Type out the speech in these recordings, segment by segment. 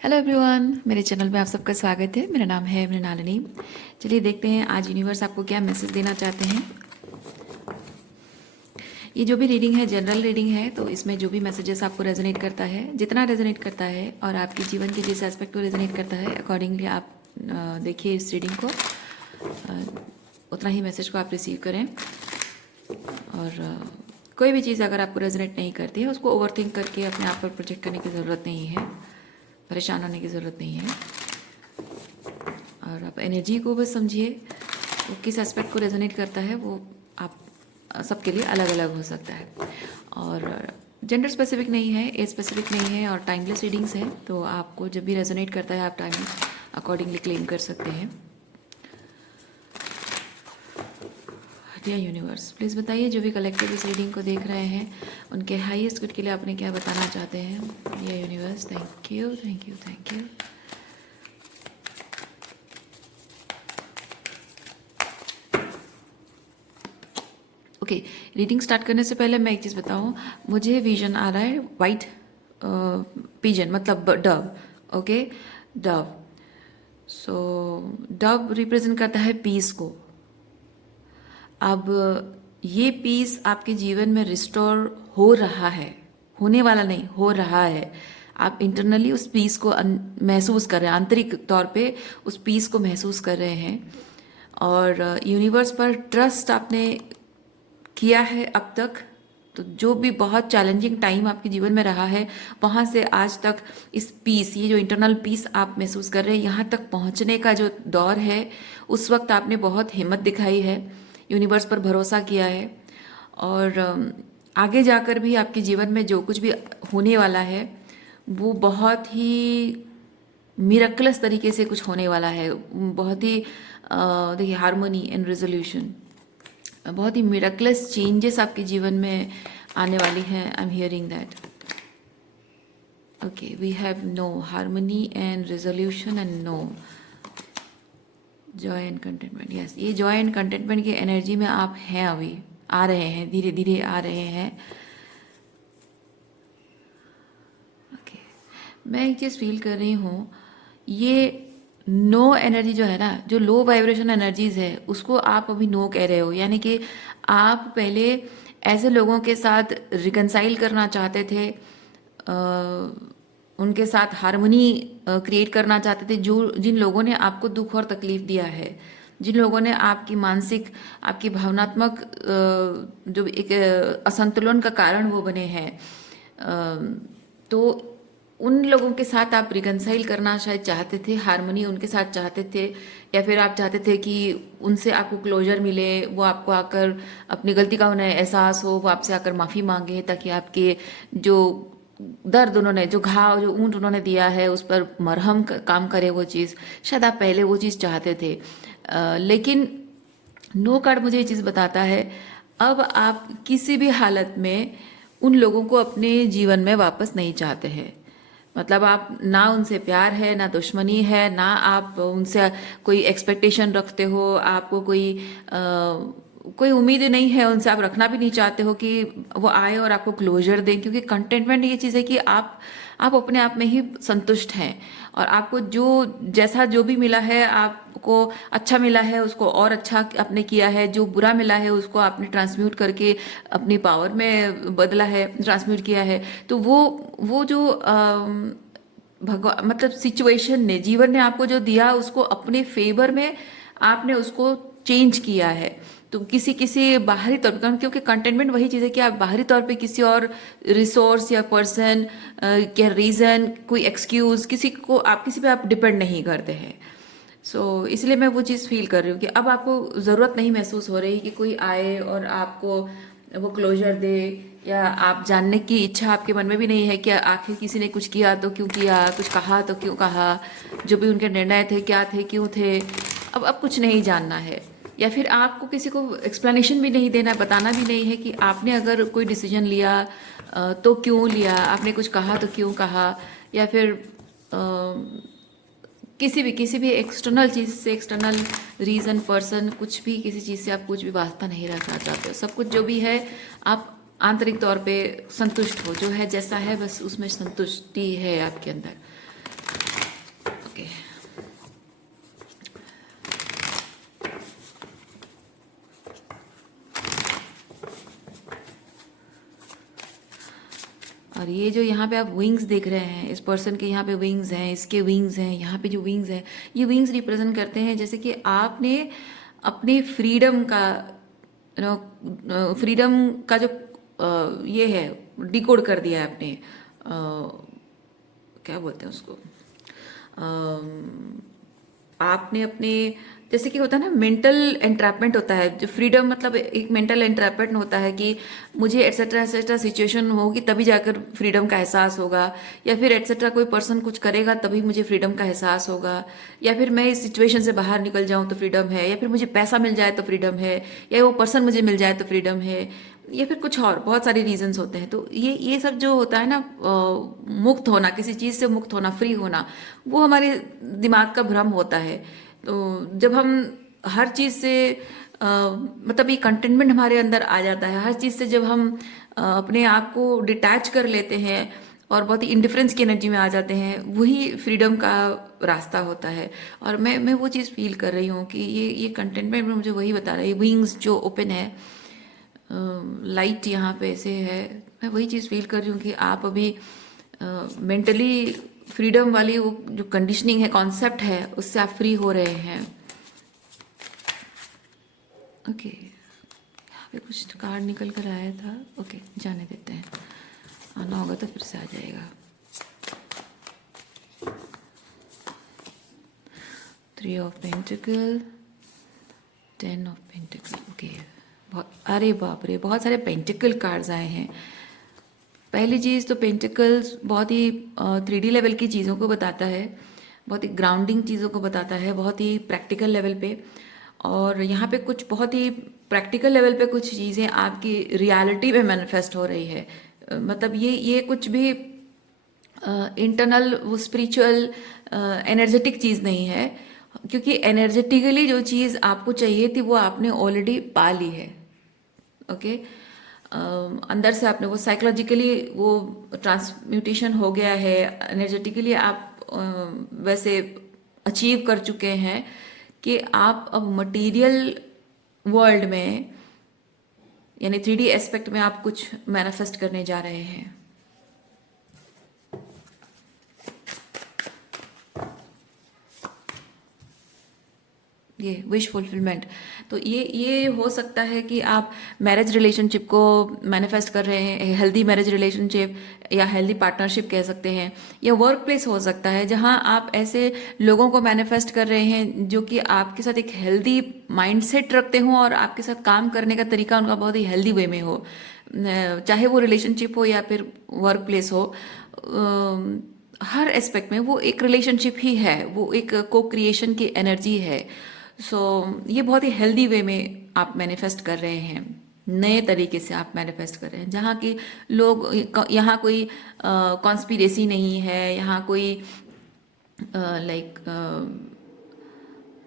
Hello everyone, मेरे channel में आप सबका स्वागत है। मेरा नाम है मृणालिनी। चलिए देखते हैं आज यूनिवर्स आपको क्या मैसेज देना चाहते हैं। ये जो भी रीडिंग है जनरल रीडिंग है, तो इसमें जो भी मैसेजेस आपको रेजोनेट करता है, जितना रेजोनेट करता है और आपके जीवन के जिस एस्पेक्ट को रेजोनेट करता है, अकॉर्डिंगली आप देखिए इस रीडिंग को, उतना ही मैसेज को आप रिसीव करें। और कोई भी चीज़ अगर आपको रेजोनेट नहीं करती है, उसको ओवरथिंक करके अपने आप पर प्रोजेक्ट करने की ज़रूरत नहीं है, परेशान होने की ज़रूरत नहीं है। और आप एनर्जी को बस समझिए, वो किस एस्पेक्ट को रेजोनेट करता है, वो आप सबके लिए अलग अलग हो सकता है। और जेंडर स्पेसिफिक नहीं है, एज स्पेसिफिक नहीं है, और टाइमलेस रीडिंग्स है, तो आपको जब भी रेजोनेट करता है आप टाइम अकॉर्डिंगली क्लेम कर सकते हैं। डियर यूनिवर्स, प्लीज़ बताइए जो भी कलेक्टिव इस रीडिंग को देख रहे हैं, उनके हाईएस्ट गुड के लिए आपने क्या बताना चाहते हैं। Dear universe, thank you thank you thank you. Okay, reading start करने से पहले मैं एक चीज़ बताऊँ। मुझे विजन आ रहा है वाइट पिजन, मतलब dove. Okay, dove. So dove represent करता है पीस को। अब ये पीस आपके जीवन में रिस्टोर हो रहा है, होने वाला नहीं, हो रहा है। आप इंटरनली उस पीस को महसूस कर रहे हैं, आंतरिक तौर पे उस पीस को महसूस कर रहे हैं। और यूनिवर्स पर ट्रस्ट आपने किया है अब तक, तो जो भी बहुत चैलेंजिंग टाइम आपके जीवन में रहा है, वहाँ से आज तक इस पीस, ये जो इंटरनल पीस आप महसूस कर रहे हैं, यहाँ तक पहुँचने का जो दौर है, उस वक्त आपने बहुत हिम्मत दिखाई है, यूनिवर्स पर भरोसा किया है। और आगे जाकर भी आपके जीवन में जो कुछ भी होने वाला है, वो बहुत ही मिरेकलस तरीके से कुछ होने वाला है। बहुत ही देखिए, हार्मनी एंड रेजोल्यूशन, बहुत ही मिरेकलस चेंजेस आपके जीवन में आने वाली हैं। I am hearing that. Okay, we have no harmony and resolution and no joy and contentment. Yes, ये जॉय एंड कंटेंटमेंट की एनर्जी में आप हैं, अभी आ रहे हैं, धीरे धीरे आ रहे हैं। ओके, मैं एक चीज़ फील कर रही हूँ, ये नो एनर्जी जो है ना, जो लो वाइब्रेशन एनर्जीज है, उसको आप अभी नो कह रहे हो। यानी कि आप पहले ऐसे लोगों के साथ रिकनसाइल करना चाहते थे, उनके साथ हारमोनी क्रिएट करना चाहते थे, जो जिन लोगों ने आपको दुख और तकलीफ दिया है, जिन लोगों ने आपकी मानसिक, आपकी भावनात्मक जो एक असंतुलन का कारण वो बने हैं, तो उन लोगों के साथ आप रिकनसाइल करना शायद चाहते थे, हारमोनी उनके साथ चाहते थे, या फिर आप चाहते थे कि उनसे आपको क्लोजर मिले, वो आपको आकर अपनी गलती का उन्हें एहसास हो, वो आपसे आकर माफ़ी मांगे, ताकि आपके जो दर्द उन्होंने, जो घाव, जो ऊंट उन्होंने दिया है, उस पर मरहम काम करे वो चीज़। शायद आप पहले वो चीज़ चाहते थे, लेकिन नो कार्ड मुझे ये चीज़ बताता है, अब आप किसी भी हालत में उन लोगों को अपने जीवन में वापस नहीं चाहते हैं। मतलब आप ना उनसे प्यार है, ना दुश्मनी है, ना आप उनसे कोई एक्सपेक्टेशन रखते हो, आपको कोई उम्मीद नहीं है उनसे, आप रखना भी नहीं चाहते हो कि वो आए और आपको क्लोजर दें। क्योंकि कंटेंटमेंट ये चीज़ है कि आप अपने आप में ही संतुष्ट हैं, और आपको जो जैसा जो भी मिला है, आपको अच्छा मिला है, उसको और अच्छा आपने किया है, जो बुरा मिला है उसको आपने ट्रांसम्यूट करके अपनी पावर में बदला है, ट्रांसम्यूट किया है। तो वो जो भगवान, मतलब सिचुएशन ने, जीवन ने आपको जो दिया, उसको अपने फेवर में आपने उसको चेंज किया है। तो किसी किसी बाहरी तौर पर, क्योंकि कंटेनमेंट वही चीज़ है कि आप बाहरी तौर पे किसी और रिसोर्स या पर्सन या रीज़न, कोई एक्सक्यूज़, किसी को आप किसी पे आप डिपेंड नहीं करते हैं। इसलिए मैं वो चीज़ फील कर रही हूँ कि अब आपको ज़रूरत नहीं महसूस हो रही कि कोई आए और आपको वो क्लोजर दे, या आप जानने की इच्छा आपके मन में भी नहीं है कि आखिर किसी ने कुछ किया तो क्यों किया, कुछ कहा तो क्यों कहा, जो भी उनके निर्णय थे क्या थे, क्यों थे। अब कुछ नहीं जानना है, या फिर आपको किसी को एक्सप्लेनेशन भी नहीं देना, बताना भी नहीं है कि आपने अगर कोई डिसीजन लिया तो क्यों लिया, आपने कुछ कहा तो क्यों कहा, या फिर किसी भी एक्सटर्नल चीज़ से, एक्सटर्नल रीज़न, पर्सन, कुछ भी, किसी चीज़ से आप कुछ भी वास्ता नहीं रखना चाहते हो। सब कुछ जो भी है, आप आंतरिक तौर पे संतुष्ट हो, जो है जैसा है बस उसमें संतुष्टि है आपके अंदर। ओके। और ये जो यहाँ पे आप विंग्स देख रहे हैं, इस पर्सन के यहाँ पे विंग्स हैं, इसके विंग्स हैं, यहाँ पे जो विंग्स हैं, ये विंग्स रिप्रेजेंट करते हैं जैसे कि आपने अपने फ्रीडम का, यू नो, फ्रीडम का जो ये है डिकोड कर दिया है आपने, क्या बोलते हैं उसको, आपने अपने, जैसे कि होता है ना मेंटल एंट्रैपमेंट होता है, जो फ्रीडम मतलब एक मेंटल एंट्रैपमेंट होता है कि मुझे एटसेट्रा एटसेट्रा सिचुएशन होगी तभी जाकर फ्रीडम का एहसास होगा, या फिर एटसेट्रा कोई पर्सन कुछ करेगा तभी मुझे फ्रीडम का एहसास होगा, या फिर मैं इस सिचुएशन से बाहर निकल जाऊं तो फ्रीडम है, या फिर मुझे पैसा मिल जाए तो फ्रीडम है, या वो पर्सन मुझे मिल जाए तो फ्रीडम है, या फिर कुछ और बहुत सारे रीजंस होते हैं। तो ये सब जो होता है ना, मुक्त होना, किसी चीज़ से मुक्त होना, फ्री होना, वो हमारे दिमाग का भ्रम होता है। तो जब हम हर चीज़ से मतलब ये कंटेनमेंट हमारे अंदर आ जाता है, हर चीज़ से जब हम अपने आप को डिटैच कर लेते हैं और बहुत ही इंडिफरेंस की एनर्जी में आ जाते हैं, वही फ्रीडम का रास्ता होता है। और मैं वो चीज़ फील कर रही हूँ कि ये कंटेनमेंट में मुझे वही बता रहा है, विंग्स जो ओपन है, लाइट यहाँ पे ऐसे है, मैं वही चीज़ फील कर रही हूँ कि आप अभी मेंटली फ्रीडम वाली वो जो कंडीशनिंग है, कॉन्सेप्ट है, उससे आप फ्री हो रहे हैं। ओके, यहाँ पे कुछ कार्ड निकल कर आया था, ओके जाने देते हैं, आना होगा तो फिर से आ जाएगा। 3 of pentacle, 10 of pentacle, okay. अरे बाप रे, बहुत सारे पेंटिकल कार्ड्स आए हैं। पहली चीज़ तो पेंटिकल्स बहुत ही 3D लेवल की चीज़ों को बताता है, बहुत ही ग्राउंडिंग चीज़ों को बताता है, बहुत ही प्रैक्टिकल लेवल पे। और यहाँ पे कुछ बहुत ही प्रैक्टिकल लेवल पे कुछ चीज़ें आपकी रियलिटी में मैनिफेस्ट हो रही है। मतलब ये कुछ भी इंटरनल वो स्पिरिचुअल एनर्जेटिक चीज़ नहीं है, क्योंकि एनर्जेटिकली जो चीज़ आपको चाहिए थी वो आपने ऑलरेडी पा ली है। ओके, अंदर से आपने वो साइकोलॉजिकली वो ट्रांसम्यूटेशन हो गया है, एनर्जेटिकली आप वैसे अचीव कर चुके हैं कि आप अब मटेरियल वर्ल्ड में, यानी 3D एस्पेक्ट में आप कुछ मैनिफेस्ट करने जा रहे हैं। ये विश फुलफिलमेंट, तो ये हो सकता है कि आप मैरिज रिलेशनशिप को मैनिफेस्ट कर रहे हैं, हेल्दी मैरिज रिलेशनशिप या हेल्दी पार्टनरशिप कह सकते हैं, या वर्क प्लेस हो सकता है जहां आप ऐसे लोगों को मैनिफेस्ट कर रहे हैं जो कि आपके साथ एक हेल्दी माइंडसेट रखते हों और आपके साथ काम करने का तरीका उनका बहुत ही हेल्दी वे में हो, चाहे वो रिलेशनशिप हो या फिर वर्क प्लेस हो। हर एस्पेक्ट में वो एक रिलेशनशिप ही है, वो एक को क्रिएशन की एनर्जी है। सो ये बहुत ही हेल्दी वे में आप मैनिफेस्ट कर रहे हैं, नए तरीके से आप मैनिफेस्ट कर रहे हैं, जहाँ की लोग, यहाँ कोई कॉन्स्पिरेसी नहीं है, यहाँ कोई लाइक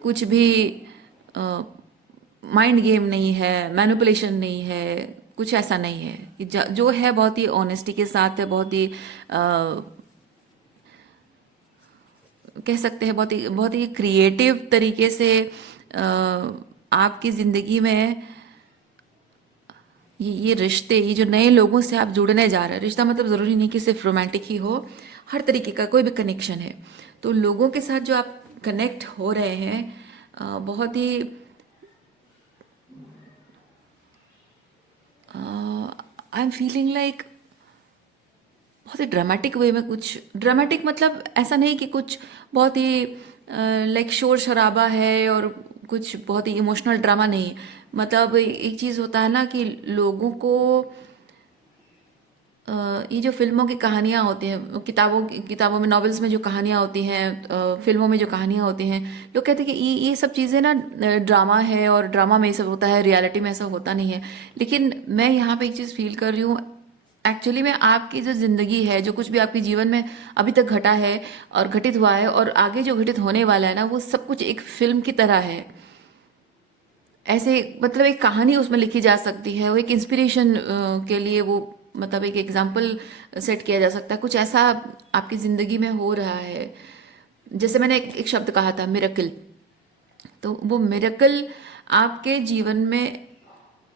कुछ भी माइंड गेम नहीं है, मैनिपुलेशन नहीं है, कुछ ऐसा नहीं है। जो है बहुत ही ऑनेस्टी के साथ है, बहुत ही कह सकते हैं बहुत ही क्रिएटिव तरीके से आपकी ज़िंदगी में ये रिश्ते, ये जो नए लोगों से आप जुड़ने जा रहे हैं, रिश्ता मतलब ज़रूरी नहीं कि सिर्फ रोमांटिक ही हो, हर तरीके का कोई भी कनेक्शन है, तो लोगों के साथ जो आप कनेक्ट हो रहे हैं बहुत ही आई एम फीलिंग लाइक बहुत ही ड्रामेटिक वे में, कुछ ड्रामेटिक मतलब ऐसा नहीं कि कुछ बहुत ही लाइक शोर शराबा है और कुछ बहुत ही इमोशनल ड्रामा नहीं, मतलब एक चीज़ होता है ना कि लोगों को ये जो फिल्मों की कहानियाँ होती हैं, किताबों में, नॉवेल्स में जो कहानियाँ होती हैं, फिल्मों में जो कहानियाँ होती हैं, लोग कहते हैं कि ये सब चीज़ें ना ड्रामा है और ड्रामा में ये सब होता है, रियलिटी में ऐसा होता नहीं है। लेकिन मैं यहाँ पे एक चीज़ फील कर रही हूँ, एक्चुअली में आपकी जो ज़िंदगी है, जो कुछ भी आपके जीवन में अभी तक घटा है और घटित हुआ है और आगे जो घटित होने वाला है ना, वो सब कुछ एक फिल्म की तरह है। ऐसे मतलब एक कहानी उसमें लिखी जा सकती है, वो एक इंस्पिरेशन के लिए वो मतलब एक एग्जाम्पल सेट किया जा सकता है, कुछ ऐसा आपकी ज़िंदगी में हो रहा है। जैसे मैंने एक शब्द कहा था, मिरेकल। तो वो मिरेकल आपके जीवन में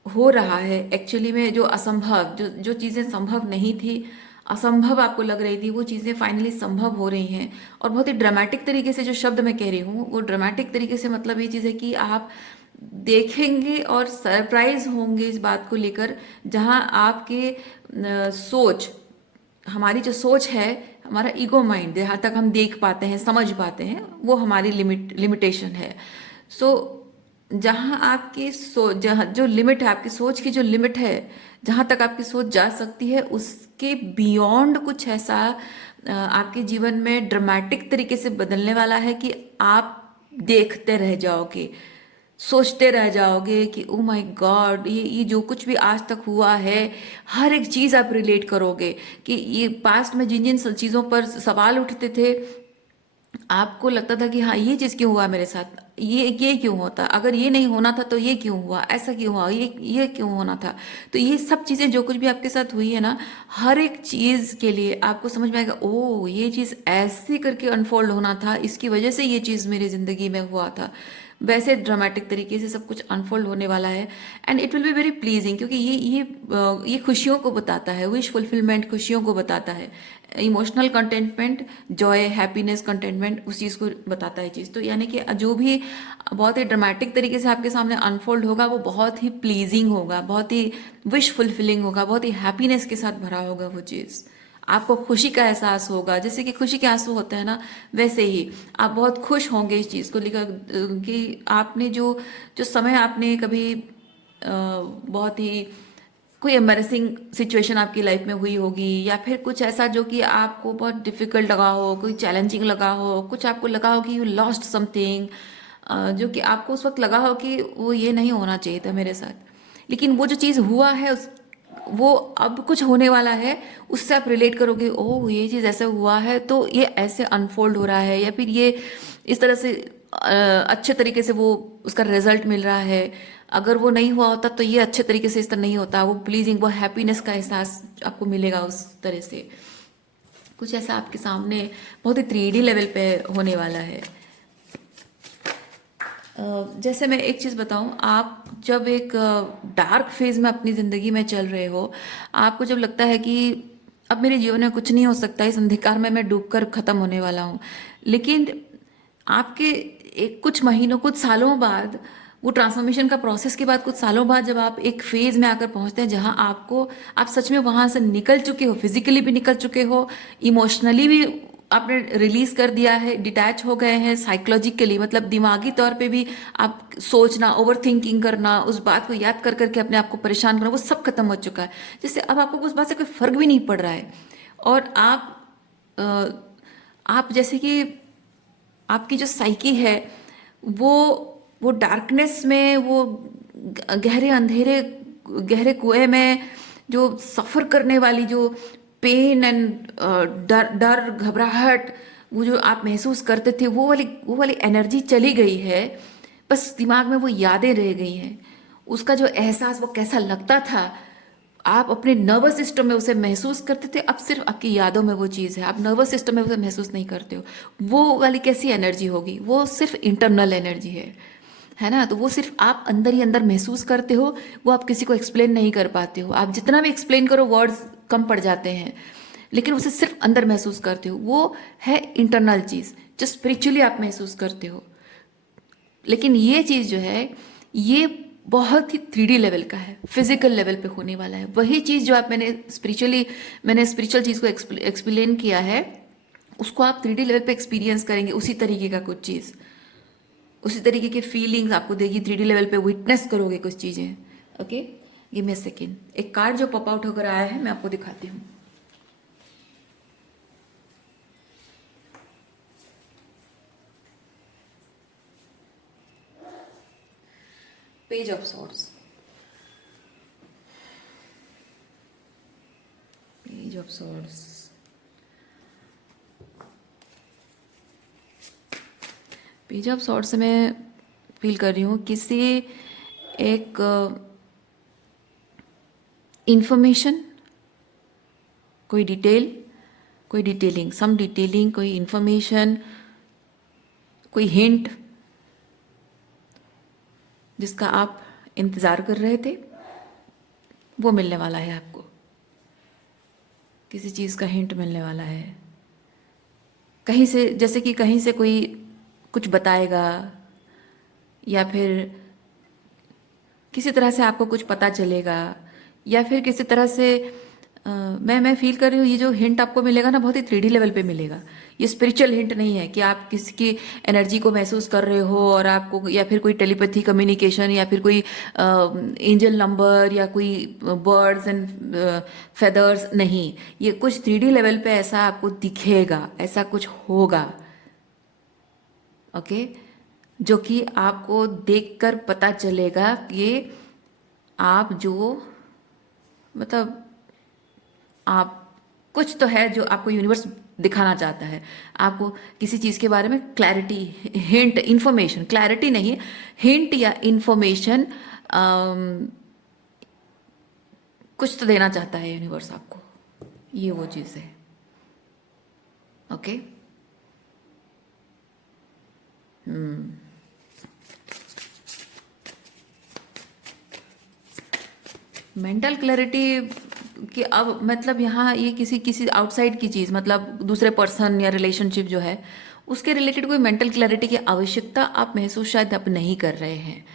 हो रहा है एक्चुअली में। जो असंभव, जो जो चीज़ें संभव नहीं थी, असंभव आपको लग रही थी, वो चीज़ें फाइनली संभव हो रही हैं। और बहुत ही ड्रामेटिक तरीके से जो शब्द मैं कह रही हूँ, वो ड्रामेटिक तरीके से मतलब ये चीज़ है कि आप देखेंगे और सरप्राइज होंगे इस बात को लेकर, जहाँ आपके सोच, हमारी जो सोच है, हमारा ईगो माइंड, जहाँ तक हम देख पाते हैं, समझ पाते हैं, वो हमारी लिमिटेशन है। सो जहाँ आपकी सोच, जहाँ जो लिमिट है, आपकी सोच की जो लिमिट है, जहाँ तक आपकी सोच जा सकती है, उसके बियॉन्ड कुछ ऐसा आपके जीवन में ड्रामेटिक तरीके से बदलने वाला है कि आप देखते रह जाओगे, सोचते रह जाओगे कि ओ माय गॉड, ये जो कुछ भी आज तक हुआ है, हर एक चीज़ आप रिलेट करोगे कि ये पास्ट में जिन जिन चीज़ों पर सवाल उठते थे, आपको लगता था कि हाँ, ये चीज़ क्यों हुआ मेरे साथ, ये क्यों होता, अगर ये नहीं होना था तो ये क्यों हुआ, ऐसा क्यों हुआ, ये क्यों होना था। तो ये सब चीज़ें जो कुछ भी आपके साथ हुई है ना, हर एक चीज़ के लिए आपको समझ में आएगा, ओ ये चीज़ ऐसे करके अनफोल्ड होना था, इसकी वजह से ये चीज़ मेरी ज़िंदगी में हुआ था। वैसे ड्रामेटिक तरीके से सब कुछ अनफोल्ड होने वाला है। And it will be very pleasing, क्योंकि ये खुशियों को बताता है, विश फुलफिलमेंट खुशियों को बताता है। Emotional contentment, joy, happiness, contentment, उस चीज़ को बताता है चीज़। तो यानी कि जो भी बहुत ही ड्रामेटिक तरीके से आपके सामने अनफोल्ड होगा, वो बहुत ही प्लीजिंग होगा, बहुत ही विश फुलफिलिंग होगा, बहुत ही हैप्पीनेस के साथ भरा होगा वो चीज़। आपको खुशी का एहसास होगा, जैसे कि खुशी के आंसू होते हैं ना, वैसे ही आप बहुत खुश होंगे इस चीज़ को लेकर कि आपने जो जो समय आपने कभी बहुत ही कोई एम्बैरेसिंग सिचुएशन आपकी लाइफ में हुई होगी, या फिर कुछ ऐसा जो कि आपको बहुत डिफिकल्ट लगा हो, कोई चैलेंजिंग लगा हो, कुछ आपको लगा हो कि यू लॉस्ट समथिंग, जो कि आपको उस वक्त लगा हो कि वो ये नहीं होना चाहिए था मेरे साथ, लेकिन वो जो चीज़ हुआ है उस वो अब कुछ होने वाला है, उससे आप रिलेट करोगे, ओह ये चीज़ ऐसे हुआ है तो ये ऐसे अनफोल्ड हो रहा है, या फिर ये इस तरह से अच्छे तरीके से वो उसका रिजल्ट मिल रहा है। अगर वो नहीं हुआ होता तो ये अच्छे तरीके से इस तरह नहीं होता, वो प्लीजिंग, वो हैप्पीनेस का एहसास आपको मिलेगा उस तरह से। कुछ ऐसा आपके सामने बहुत ही 3D लेवल पे होने वाला है। जैसे मैं एक चीज़ बताऊं, आप जब एक डार्क फेज में अपनी ज़िंदगी में चल रहे हो, आपको जब लगता है कि अब मेरे जीवन में कुछ नहीं हो सकता, इस अंधकार में मैं डूबकर ख़त्म होने वाला हूँ, लेकिन आपके एक कुछ महीनों, कुछ सालों बाद, वो ट्रांसफॉर्मेशन का प्रोसेस के बाद कुछ सालों बाद जब आप एक फेज में आकर पहुंचते हैं जहां आपको, आप सच में वहां से निकल चुके हो, फिजिकली भी निकल चुके हो, इमोशनली भी आपने रिलीज कर दिया है, डिटैच हो गए हैं, साइकोलॉजिकली मतलब दिमागी तौर पे भी आप सोचना, ओवर थिंकिंग करना, उस बात को याद कर करके अपने आप को परेशान करना, वो सब खत्म हो चुका है। जैसे अब आपको उस बात से कोई फर्क भी नहीं पड़ रहा है, और अ, आप जैसे कि आपकी जो साइकी है, वो वो डार्कनेस में, वो गहरे अंधेरे, गहरे कुएं में जो सफ़र करने वाली जो पेन एंड डर डर घबराहट, वो जो आप महसूस करते थे, वो वाली एनर्जी चली गई है। बस दिमाग में वो यादें रह गई हैं, उसका जो एहसास वो कैसा लगता था, आप अपने नर्वस सिस्टम में उसे महसूस करते थे, अब सिर्फ आपकी यादों में वो चीज़ है, आप नर्वस सिस्टम में उसे महसूस नहीं करते हो। वो वाली कैसी एनर्जी होगी, वो सिर्फ इंटरनल एनर्जी है ना। तो वो सिर्फ आप अंदर ही अंदर महसूस करते हो, वो आप किसी को एक्सप्लेन नहीं कर पाते हो, आप जितना भी एक्सप्लेन करो वर्ड्स कम पड़ जाते हैं, लेकिन उसे सिर्फ अंदर महसूस करते हो। वो है इंटरनल चीज़ जो स्पिरिचुअली आप महसूस करते हो। लेकिन ये चीज़ जो है, ये बहुत ही 3D लेवल का है, फिजिकल लेवल पे होने वाला है। वही चीज़ जो आप मैंने स्पिरिचुअल चीज़ को एक्सप्लेन किया है, उसको आप 3D लेवल पे एक्सपीरियंस करेंगे, उसी तरीके का कुछ चीज़, उसी तरीके की फीलिंग्स आपको देगी, 3D लेवल पे विटनेस करोगे कुछ चीज़ें। Okay, give me a second. एक कार्ड जो पॉप आउट होकर आया है, मैं आपको दिखाती हूँ। Page of swords, page of swords. Page of swords से मैं फील कर रही हूँ किसी एक इंफॉर्मेशन, कोई डिटेल, कोई डिटेलिंग, सम डिटेलिंग, कोई इंफॉर्मेशन, कोई हिंट जिसका आप इंतज़ार कर रहे थे वो मिलने वाला है आपको। किसी चीज़ का हिंट मिलने वाला है कहीं से, जैसे कि कहीं से कोई कुछ बताएगा, या फिर किसी तरह से आपको कुछ पता चलेगा, या फिर किसी तरह से मैं फील कर रही हूँ ये जो हिंट आपको मिलेगा ना, बहुत ही 3D लेवल पे मिलेगा। ये स्पिरिचुअल हिंट नहीं है कि आप किसी की एनर्जी को महसूस कर रहे हो और आपको, या फिर कोई टेलीपैथी कम्युनिकेशन, या फिर कोई एंजल नंबर, या कोई बर्ड्स एंड फेदर्स, नहीं। ये कुछ 3D लेवल पे ऐसा आपको दिखेगा, ऐसा कुछ होगा, ओके, जो कि आपको देखकर पता चलेगा कि आप जो, मतलब आप, कुछ तो है जो आपको यूनिवर्स दिखाना चाहता है। आपको किसी चीज़ के बारे में क्लैरिटी, हिंट, इंफॉर्मेशन, क्लैरिटी नहीं, हिंट या इंफॉर्मेशन कुछ तो देना चाहता है यूनिवर्स आपको। ये वो चीज़ है, ओके। मेंटल क्लैरिटी कि अब मतलब यहाँ ये किसी किसी आउटसाइड की चीज़, मतलब दूसरे पर्सन या रिलेशनशिप जो है उसके रिलेटेड कोई मेंटल क्लैरिटी की आवश्यकता आप महसूस शायद अब नहीं कर रहे हैं।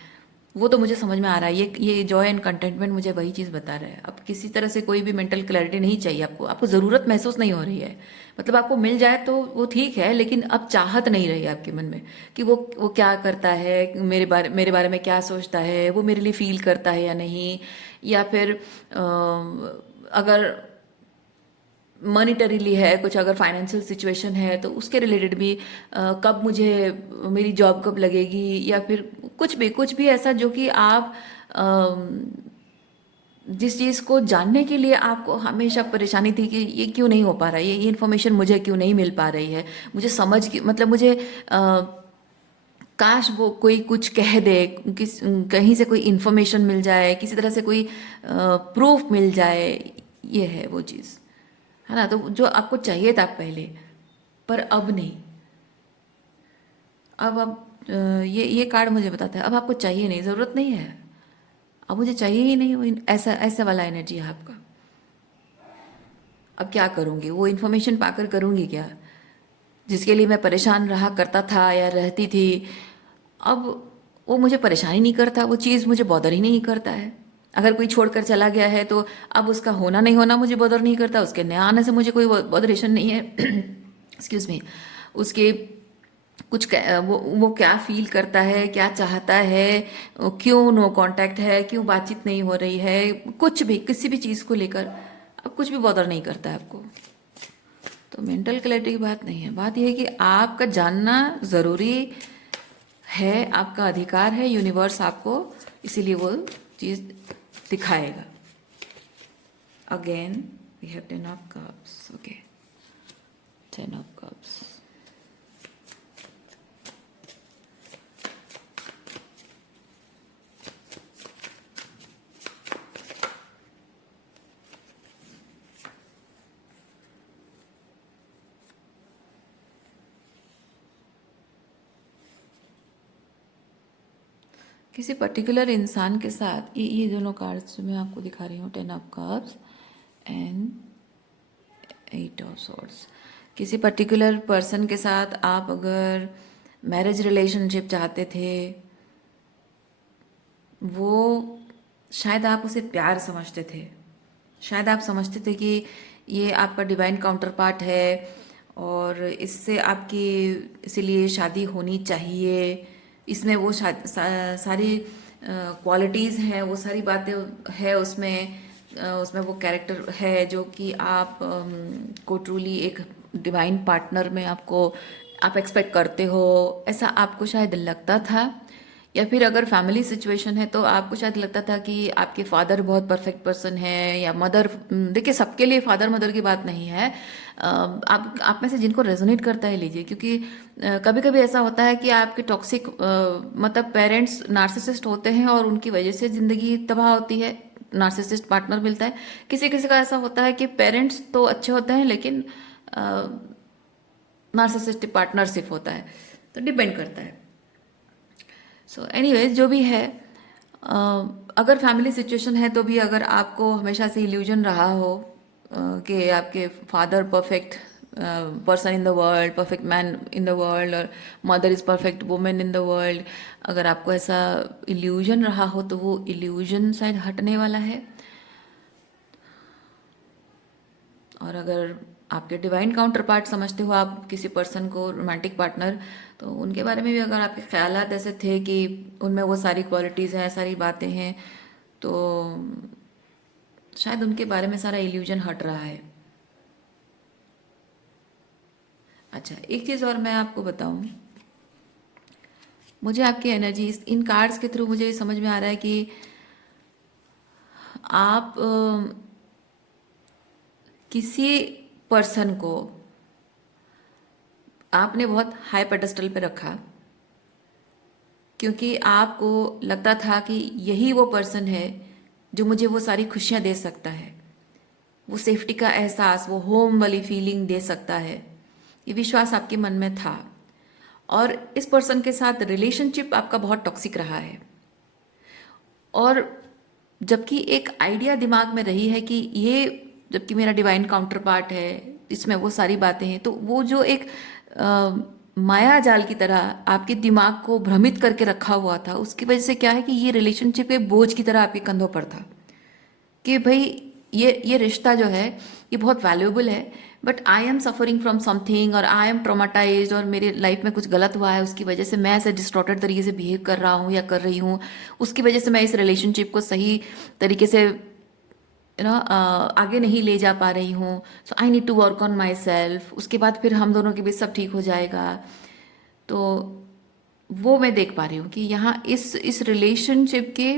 वो तो मुझे समझ में आ रहा है, ये जॉय एंड कंटेंटमेंट मुझे वही चीज़ बता रहा है। अब किसी तरह से कोई भी मेंटल क्लैरिटी नहीं चाहिए आपको, आपको ज़रूरत महसूस नहीं हो रही है। मतलब आपको मिल जाए तो वो ठीक है, लेकिन अब चाहत नहीं रही है आपके मन में कि वो क्या करता है, मेरे बारे में क्या सोचता है, वो मेरे लिए फील करता है या नहीं, या फिर अगर मॉनिटरीली है कुछ, अगर फाइनेंशियल सिचुएशन है तो उसके रिलेटेड भी, कब मुझे मेरी जॉब कब लगेगी, या फिर कुछ भी ऐसा जो कि आप जिस चीज़ को जानने के लिए आपको हमेशा परेशानी थी कि ये क्यों नहीं हो पा रहा है, ये इन्फॉर्मेशन मुझे क्यों नहीं मिल पा रही है, मुझे समझ की, मतलब मुझे काश वो कोई कुछ कह दे, कहीं से कोई इन्फॉर्मेशन मिल जाए, किसी तरह से कोई प्रूफ मिल जाए। ये है वो चीज़, है ना। तो जो आपको चाहिए था पहले, पर अब नहीं। अब ये कार्ड मुझे बताता है अब आपको चाहिए नहीं, ज़रूरत नहीं है, अब मुझे चाहिए ही नहीं वो ऐसा ऐसा वाला एनर्जी है आपका। अब क्या करूँगी, वो इन्फॉर्मेशन पाकर करूँगी क्या, जिसके लिए मैं परेशान रहा करता था या रहती थी, अब वो मुझे परेशानी नहीं करता, वो चीज़ मुझे बॉदर ही नहीं करता है। अगर कोई छोड़कर चला गया है तो अब उसका होना नहीं होना मुझे बॉदर नहीं करता, उसके नया आने से मुझे कोई बॉदरेशन नहीं है। Excuse me. उसके वो क्या फील करता है, क्या चाहता है, क्यों नो कांटेक्ट है, क्यों बातचीत नहीं हो रही है, कुछ भी, किसी भी चीज़ को लेकर अब कुछ भी बॉदर नहीं करता है आपको। तो मेंटल क्लैरिटी की बात नहीं है, बात यह है कि आपका जानना ज़रूरी है, आपका अधिकार है, यूनिवर्स आपको इसीलिए वो चीज़ दिखाएगा। Again we have 10 of cups, okay, 10 of cups. किसी पर्टिकुलर इंसान के साथ ये दोनों कार्ड्स मैं आपको दिखा रही हूँ, 10 of cups and 8 of swords. किसी पर्टिकुलर पर्सन के साथ आप अगर मैरिज रिलेशनशिप चाहते थे, वो शायद आप उसे प्यार समझते थे, शायद आप समझते थे कि ये आपका डिवाइन काउंटर पार्ट है और इससे आपकी इसीलिए शादी होनी चाहिए, इसमें वो सारी क्वालिटीज़ हैं, वो सारी बातें है उसमें, उसमें वो कैरेक्टर है जो कि आप को ट्रूली एक डिवाइन पार्टनर में आपको आप एक्सपेक्ट करते हो, ऐसा आपको शायद लगता था। या फिर अगर फैमिली सिचुएशन है तो आपको शायद लगता था कि आपके फादर बहुत परफेक्ट पर्सन है, या मदर, देखिए सबके लिए फादर मदर की बात नहीं है, आप में से जिनको रेजोनेट करता है लीजिए, क्योंकि कभी कभी ऐसा होता है कि आपके टॉक्सिक मतलब पेरेंट्स नार्सिसिस्ट होते हैं और उनकी वजह से ज़िंदगी तबाह होती है, नार्सिसिस्ट पार्टनर मिलता है। किसी किसी का ऐसा होता है कि पेरेंट्स तो अच्छे होते हैं लेकिन नार्सिसिस्टिक पार्टनरशिप होता है। तो डिपेंड करता है। सो एनीवेज जो भी है, अ, अगर फैमिली सिचुएशन है तो भी अगर आपको हमेशा से इल्यूजन रहा हो कि आपके father perfect person in the world, perfect man in the world, और mother is perfect women in the world, अगर आपको ऐसा इल्यूजन रहा हो तो वो इल्यूजन शायद हटने वाला है। और अगर आपके डिवाइन काउंटर पार्ट समझते हो आप किसी पर्सन को, रोमांटिक पार्टनर, तो उनके बारे में भी अगर आपके ख्यालात ऐसे थे कि उनमें वो सारी क्वालिटीज़ हैं, सारी बातें हैं, तो शायद उनके बारे में सारा इल्यूजन हट रहा है। अच्छा, एक चीज़ और मैं आपको बताऊं, मुझे आपकी एनर्जी इन कार्ड्स के थ्रू मुझे समझ में आ रहा है कि आप किसी पर्सन को आपने बहुत हाई पेडेस्टल पे रखा, क्योंकि आपको लगता था कि यही वो पर्सन है जो मुझे वो सारी खुशियाँ दे सकता है, वो सेफ्टी का एहसास, वो होम वाली फीलिंग दे सकता है। ये विश्वास आपके मन में था, और इस पर्सन के साथ रिलेशनशिप आपका बहुत टॉक्सिक रहा है। और जबकि एक आइडिया दिमाग में रही है कि ये, जबकि मेरा डिवाइन काउंटर पार्ट है, इसमें वो सारी बातें हैं, तो वो जो एक माया जाल की तरह आपके दिमाग को भ्रमित करके रखा हुआ था, उसकी वजह से क्या है कि ये रिलेशनशिप एक बोझ की तरह आपके कंधों पर था कि भाई ये रिश्ता जो है ये बहुत वैल्यूएबल है, but I am suffering from something, और आई एम ट्रोमाटाइज, और मेरे लाइफ में कुछ गलत हुआ है, उसकी वजह से मैं ऐसे डिस्टॉर्टेड तरीके से बिहेव कर रहा हूँ या कर रही हूँ, उसकी वजह से मैं इस रिलेशनशिप को सही तरीके से आगे नहीं ले जा पा रही हूँ। So I need to work on myself, उसके बाद फिर हम दोनों के बीच सब ठीक हो जाएगा। तो वो मैं देख पा रही हूँ कि यहाँ इस रिलेशनशिप के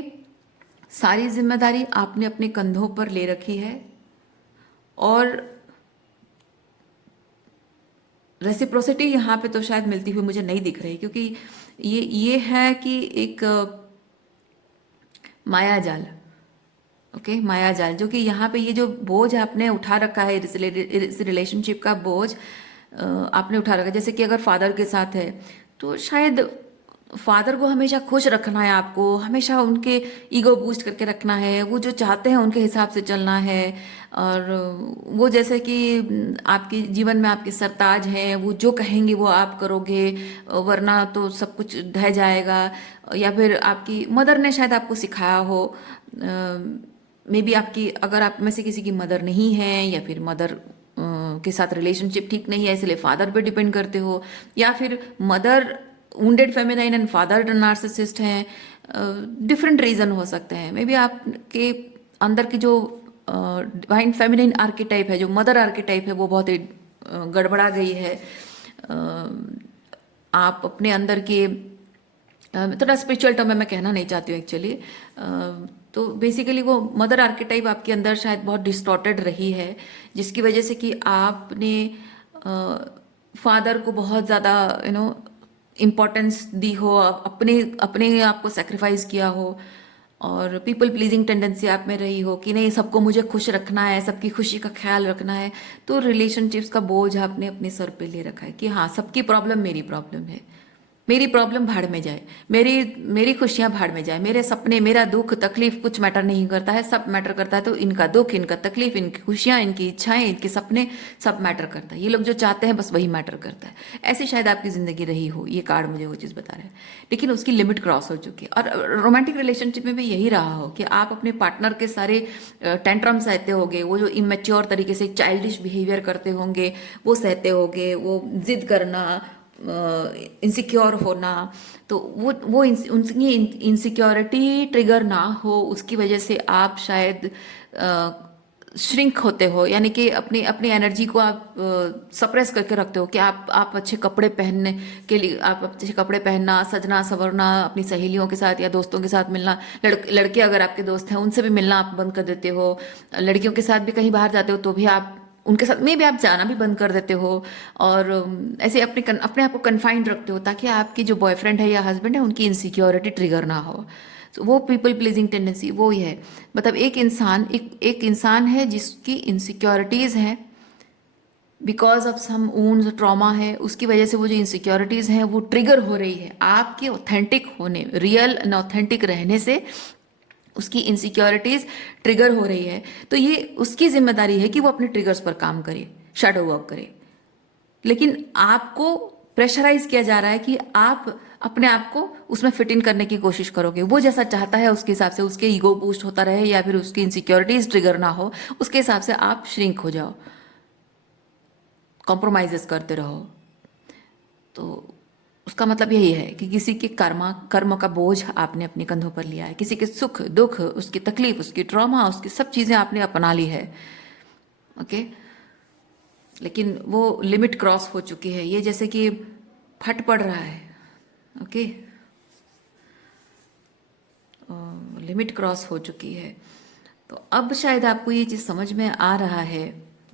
सारी जिम्मेदारी आपने अपने कंधों पर ले रखी है, और रेसिप्रोसिटी यहाँ पे तो शायद मिलती हुई मुझे नहीं दिख रही, क्योंकि ये है कि एक माया जाल, ओके, माया जाल, जो कि यहाँ पे ये जो बोझ आपने उठा रखा है, इस रिलेशनशिप का बोझ आपने उठा रखा है। जैसे कि अगर फादर के साथ है तो शायद फादर को हमेशा खुश रखना है, आपको हमेशा उनके ईगो बूस्ट करके रखना है, वो जो चाहते हैं उनके हिसाब से चलना है, और वो जैसे कि आपके जीवन में आपके सरताज हैं, वो जो कहेंगे वो आप करोगे, वरना तो सब कुछ ढह जाएगा। या फिर आपकी मदर ने शायद आपको सिखाया हो, मे बी आपकी, अगर आप में से किसी की मदर नहीं है, या फिर मदर के साथ रिलेशनशिप ठीक नहीं है इसलिए फादर पे डिपेंड करते हो, या फिर mother wounded feminine and father narcissist हैं, डिफरेंट रीजन हो सकते हैं। मे बी आपके अंदर की जो डिवाइन फेमिनाइन आर्किटाइप है, जो मदर आर्किटाइप है, वो बहुत ही गड़बड़ा गई है। आप अपने अंदर के, थोड़ा स्पिरिचुअल टर्म में मैं कहना नहीं चाहती हूँ एक्चुअली, तो बेसिकली वो मदर आर्किटाइप आपके अंदर शायद बहुत डिस्टॉर्टेड रही है, जिसकी वजह से कि आपने फादर को बहुत ज़्यादा इम्पोर्टेंस दी हो, अपने अपने आप को सेक्रीफाइस किया हो, और पीपल प्लीजिंग टेंडेंसी आप में रही हो कि नहीं, सबको मुझे खुश रखना है, सबकी खुशी का ख्याल रखना है। तो रिलेशनशिप्स का बोझ आपने अपने सर पे ले रखा है कि हाँ, सबकी प्रॉब्लम मेरी प्रॉब्लम है, मेरी प्रॉब्लम भाड़ में जाए, मेरी मेरी खुशियां भाड़ में जाए, मेरे सपने, मेरा दुख तकलीफ कुछ मैटर नहीं करता है, सब मैटर करता है तो इनका दुख, इनका तकलीफ, इनकी खुशियां, इनकी इच्छाएं, इनके सपने, सब मैटर करता है, ये लोग जो चाहते हैं बस वही मैटर करता है। ऐसी शायद आपकी जिंदगी रही हो, ये कार्ड मुझे वो चीज़ बता रहा है, लेकिन उसकी लिमिट क्रॉस हो चुकी है। और रोमांटिक रिलेशनशिप में भी यही रहा हो कि आप अपने पार्टनर के सारे टेंट्रम सहते होंगे, वो जो इमेच्योर तरीके से चाइल्डिश बिहेवियर करते होंगे वो सहते होंगे, वो जिद करना, इनसिक्योर होना, तो वो उनकी इनसिक्योरिटी ट्रिगर ना हो, उसकी वजह से आप शायद श्रिंक होते हो, यानी कि अपनी अपनी एनर्जी को आप सप्रेस करके रखते हो कि आप अच्छे कपड़े पहनने के लिए, आप अच्छे कपड़े पहनना, सजना संवरना, अपनी सहेलियों के साथ या दोस्तों के साथ मिलना, लड़के अगर आपके दोस्त हैं उनसे भी मिलना आप बंद कर देते हो, लड़कियों के साथ भी कहीं बाहर जाते हो तो भी आप उनके साथ में भी आप जाना भी बंद कर देते हो, और ऐसे अपने आप को कन्फाइंड रखते हो ताकि आपकी जो बॉयफ्रेंड है या हस्बैंड है उनकी इनसिक्योरिटी ट्रिगर ना हो। तो वो पीपल प्लीजिंग टेंडेंसी वो ही है, मतलब एक इंसान है जिसकी इनसिक्योरिटीज़ हैं, because of some wounds trauma है, उसकी वजह से वो जो इनसिक्योरिटीज़ हैं वो ट्रिगर हो रही है आपके ऑथेंटिक होने, रियल एंड ऑथेंटिक रहने से उसकी इनसिक्योरिटीज़ ट्रिगर हो रही है। तो ये उसकी जिम्मेदारी है कि वो अपने ट्रिगर्स पर काम करे, शैडो वर्क करे। लेकिन आपको प्रेशराइज किया जा रहा है कि आप अपने आप को उसमें फिट इन करने की कोशिश करोगे, वो जैसा चाहता है उसके हिसाब से, उसके ईगो बूस्ट होता रहे या फिर उसकी इनसिक्योरिटीज ट्रिगर ना हो, उसके हिसाब से आप श्रिंक हो जाओ, कॉम्प्रोमाइजेस करते रहो। तो उसका मतलब यही है कि किसी के कर्म का बोझ आपने अपने कंधों पर लिया है, किसी के सुख दुख, उसकी तकलीफ, उसकी ट्रॉमा, उसकी सब चीज़ें आपने अपना ली है। ओके, लेकिन वो लिमिट क्रॉस हो चुकी है, ये जैसे कि फट पड़ रहा है। ओके, लिमिट क्रॉस हो चुकी है। तो अब शायद आपको ये चीज़ समझ में आ रहा है,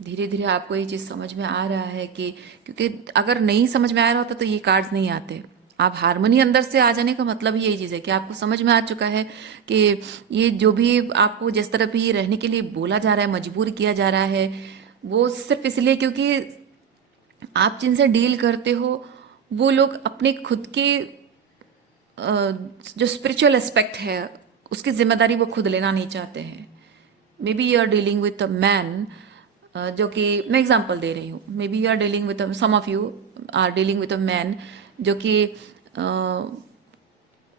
धीरे धीरे आपको ये चीज़ समझ में आ रहा है कि, क्योंकि अगर नहीं समझ में आ रहा होता तो ये कार्ड्स नहीं आते। आप हारमोनी अंदर से आ जाने का मतलब ही यही चीज़ है कि आपको समझ में आ चुका है कि ये जो भी आपको जिस तरह भी रहने के लिए बोला जा रहा है, मजबूर किया जा रहा है, वो सिर्फ इसलिए क्योंकि आप जिनसे डील करते हो वो लोग अपने खुद के जो स्पिरिचुअल एस्पेक्ट है उसकी जिम्मेदारी वो खुद लेना नहीं चाहते हैं। May B you are dealing with a man, जो कि मैं एग्जांपल दे रही हूँ, may be you are dealing with some of you are dealing with a man जो कि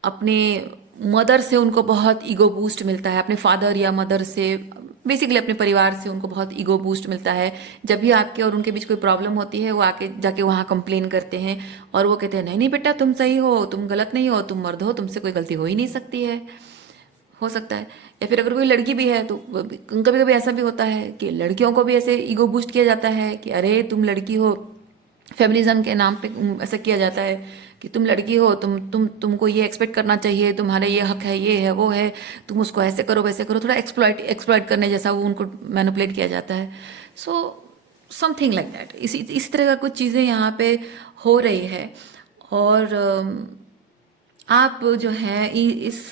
अपने मदर से उनको बहुत ईगो बूस्ट मिलता है, अपने फादर या मदर से, बेसिकली अपने परिवार से उनको बहुत ईगो बूस्ट मिलता है। जब भी आपके और उनके बीच कोई प्रॉब्लम होती है वो आके जाके वहाँ कंप्लेन करते हैं और वो कहते हैं नहीं नहीं बेटा तुम सही हो, तुम गलत नहीं हो, तुम मर्द हो, तुमसे कोई गलती हो ही नहीं सकती है। हो सकता है, या फिर अगर कोई लड़की भी है तो कभी कभी ऐसा भी होता है कि लड़कियों को भी ऐसे ईगो बूस्ट किया जाता है कि अरे तुम लड़की हो, फेमिनिज्म के नाम पे ऐसा किया जाता है कि तुम लड़की हो, तुमको ये एक्सपेक्ट करना चाहिए, तुम्हारे ये हक है, ये है, वो है, तुम उसको ऐसे करो वैसे करो, थोड़ा एक्सप्लॉइट करने जैसा वो उनको मैनिपुलेट किया जाता है। सो समथिंग लाइक दैट, इसी तरह का कुछ चीज़ें यहाँ पे हो रही है। और आप जो है इस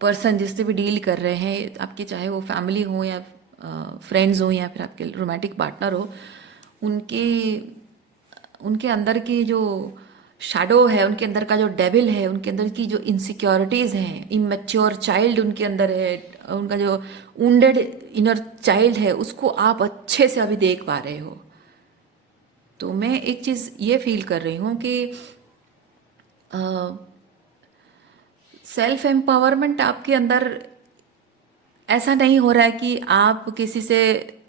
पर्सन जिससे भी डील कर रहे हैं, आपके चाहे वो फैमिली हो या फ्रेंड्स हो या फिर आपके रोमांटिक पार्टनर हो, उनके उनके अंदर की जो शैडो है, उनके अंदर का जो डेविल है, उनके अंदर की जो इनसिक्योरिटीज़ हैं, इमेच्योर चाइल्ड उनके अंदर है, उनका जो वुंडेड इनर चाइल्ड है, उसको आप अच्छे से अभी देख पा रहे हो। तो मैं एक चीज़ ये फील कर रही हूँ कि सेल्फ एम्पावरमेंट आपके अंदर ऐसा नहीं हो रहा है कि आप किसी से